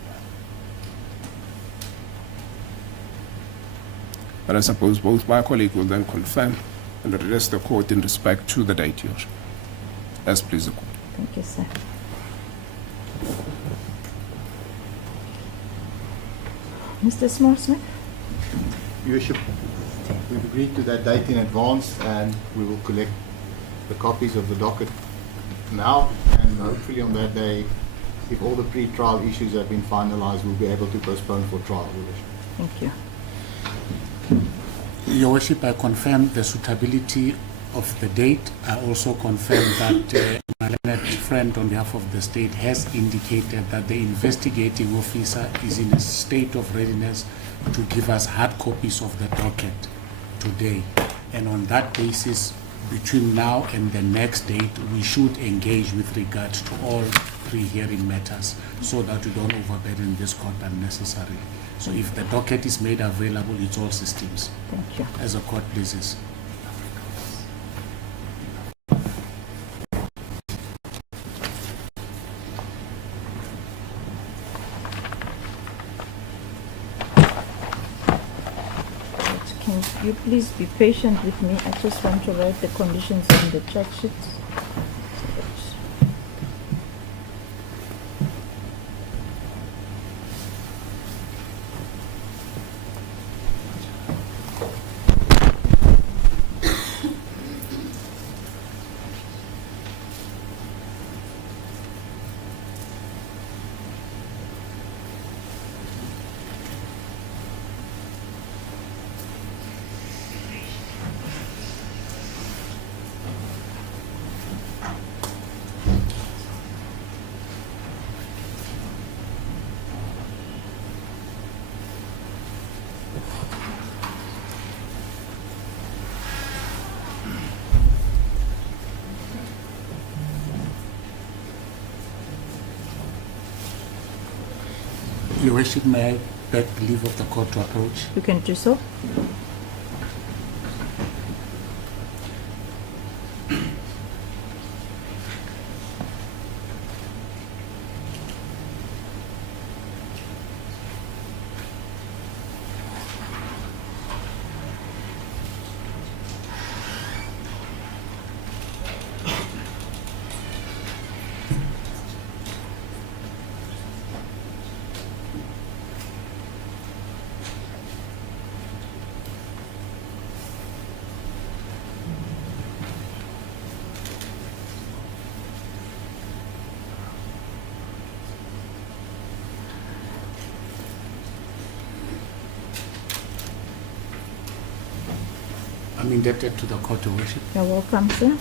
And I suppose both my colleague will then confirm and address the court in respect to the date, Your Worship. As please the court. Thank you, sir. Mr. Small-Smith? Your Worship, we've agreed to that date in advance, and we will collect the copies of the docket now, and hopefully on that day, if all the pre-trial issues have been finalized, we'll be able to postpone for trial. Your Worship. Thank you. Your Worship, I confirm the suitability of the date. I also confirm that my learned friend on behalf of the state has indicated that the investigating officer is in a state of readiness to give us hard copies of the docket today. And on that basis, between now and the next date, we should engage with regards to all pre-hearing matters so that we don't overburden this court unnecessarily. So if the docket is made available, it's all systems Thank you. as a court pleases. Can you please be patient with me? I just want to write the conditions on the charge sheet. Your Worship, may I beg leave of the court to approach? You can do so. I'm indebted to the court, Your Worship. You're welcome, sir.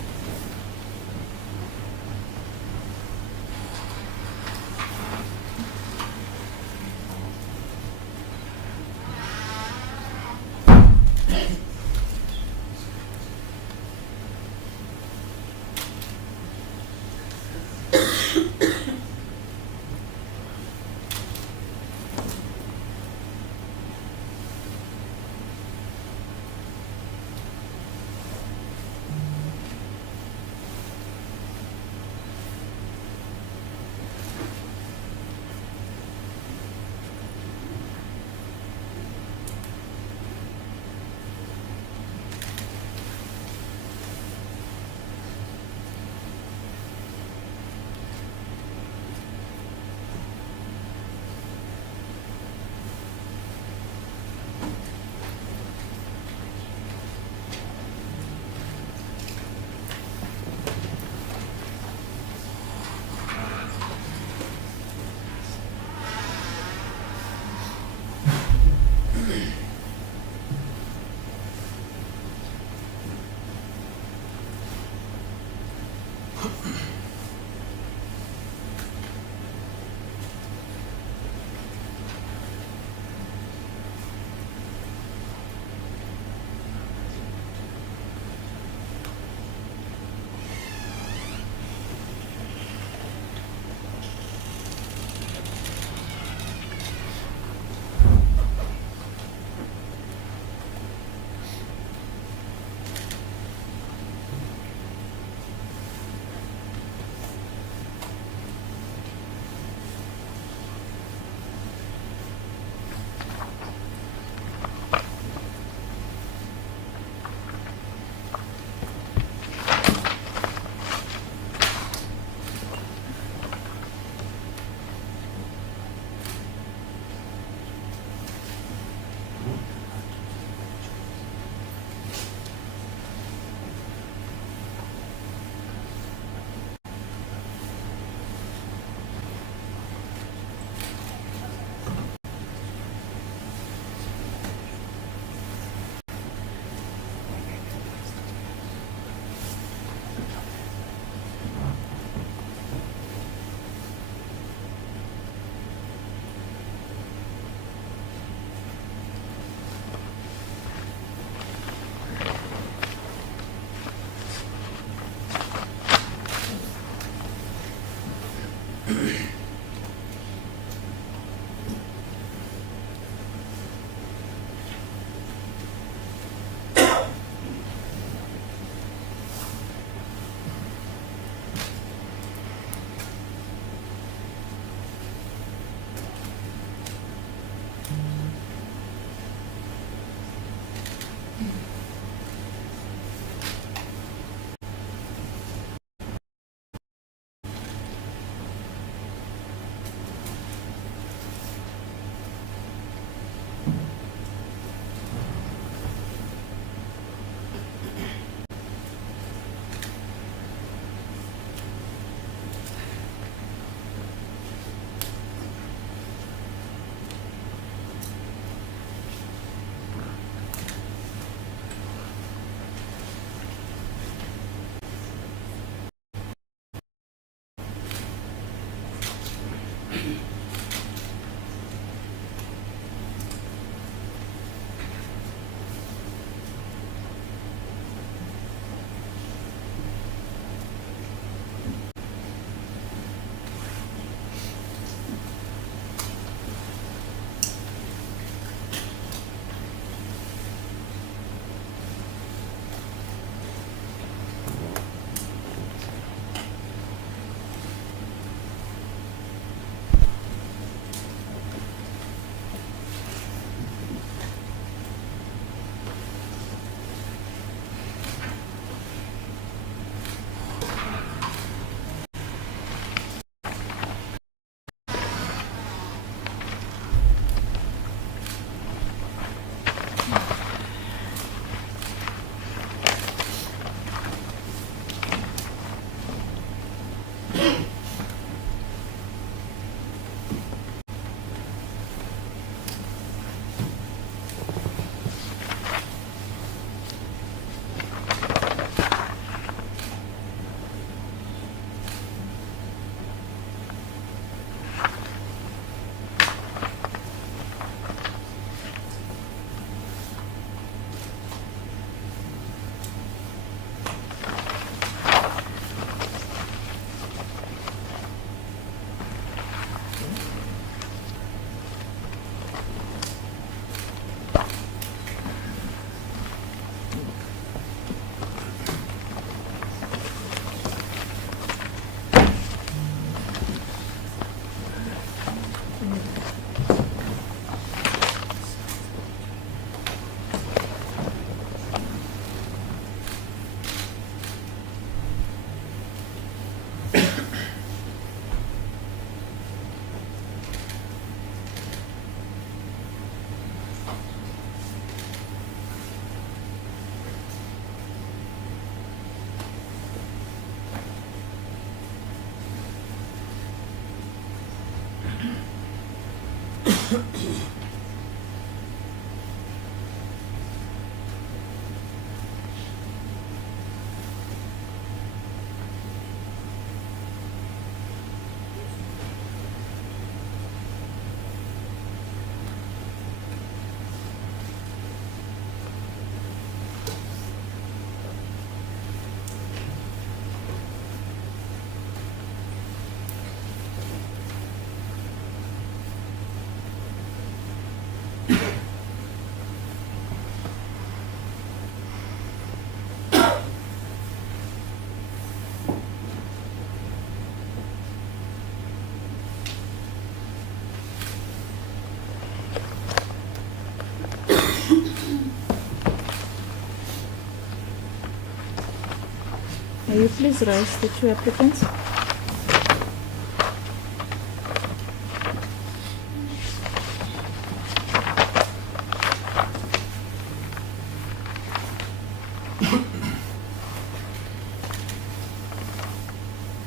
May you please rise the two applicants?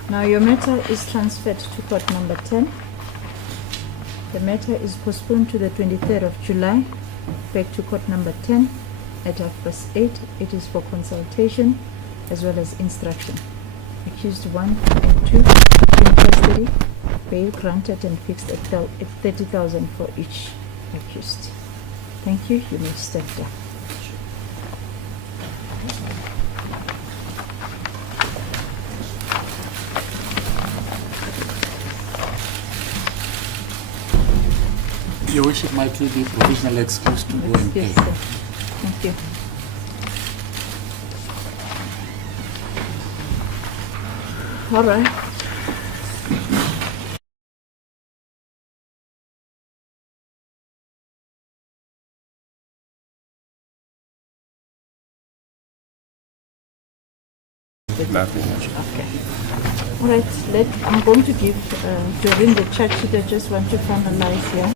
Now your matter is transferred to court number 10. The matter is postponed to the 23rd of July, back to court number 10 at 8:30. It is for consultation as well as instruction. Accused 1 and 2 in custody, bail granted and fixed at 30,000 for each accused. Thank you. You may step down. Your worship, might will be provisional excuse to go and pay. Excuse, sir. Thank you. All right. Nothing. Okay. All right. I'm going to give Doreen the charge sheet. I just want to finalize here.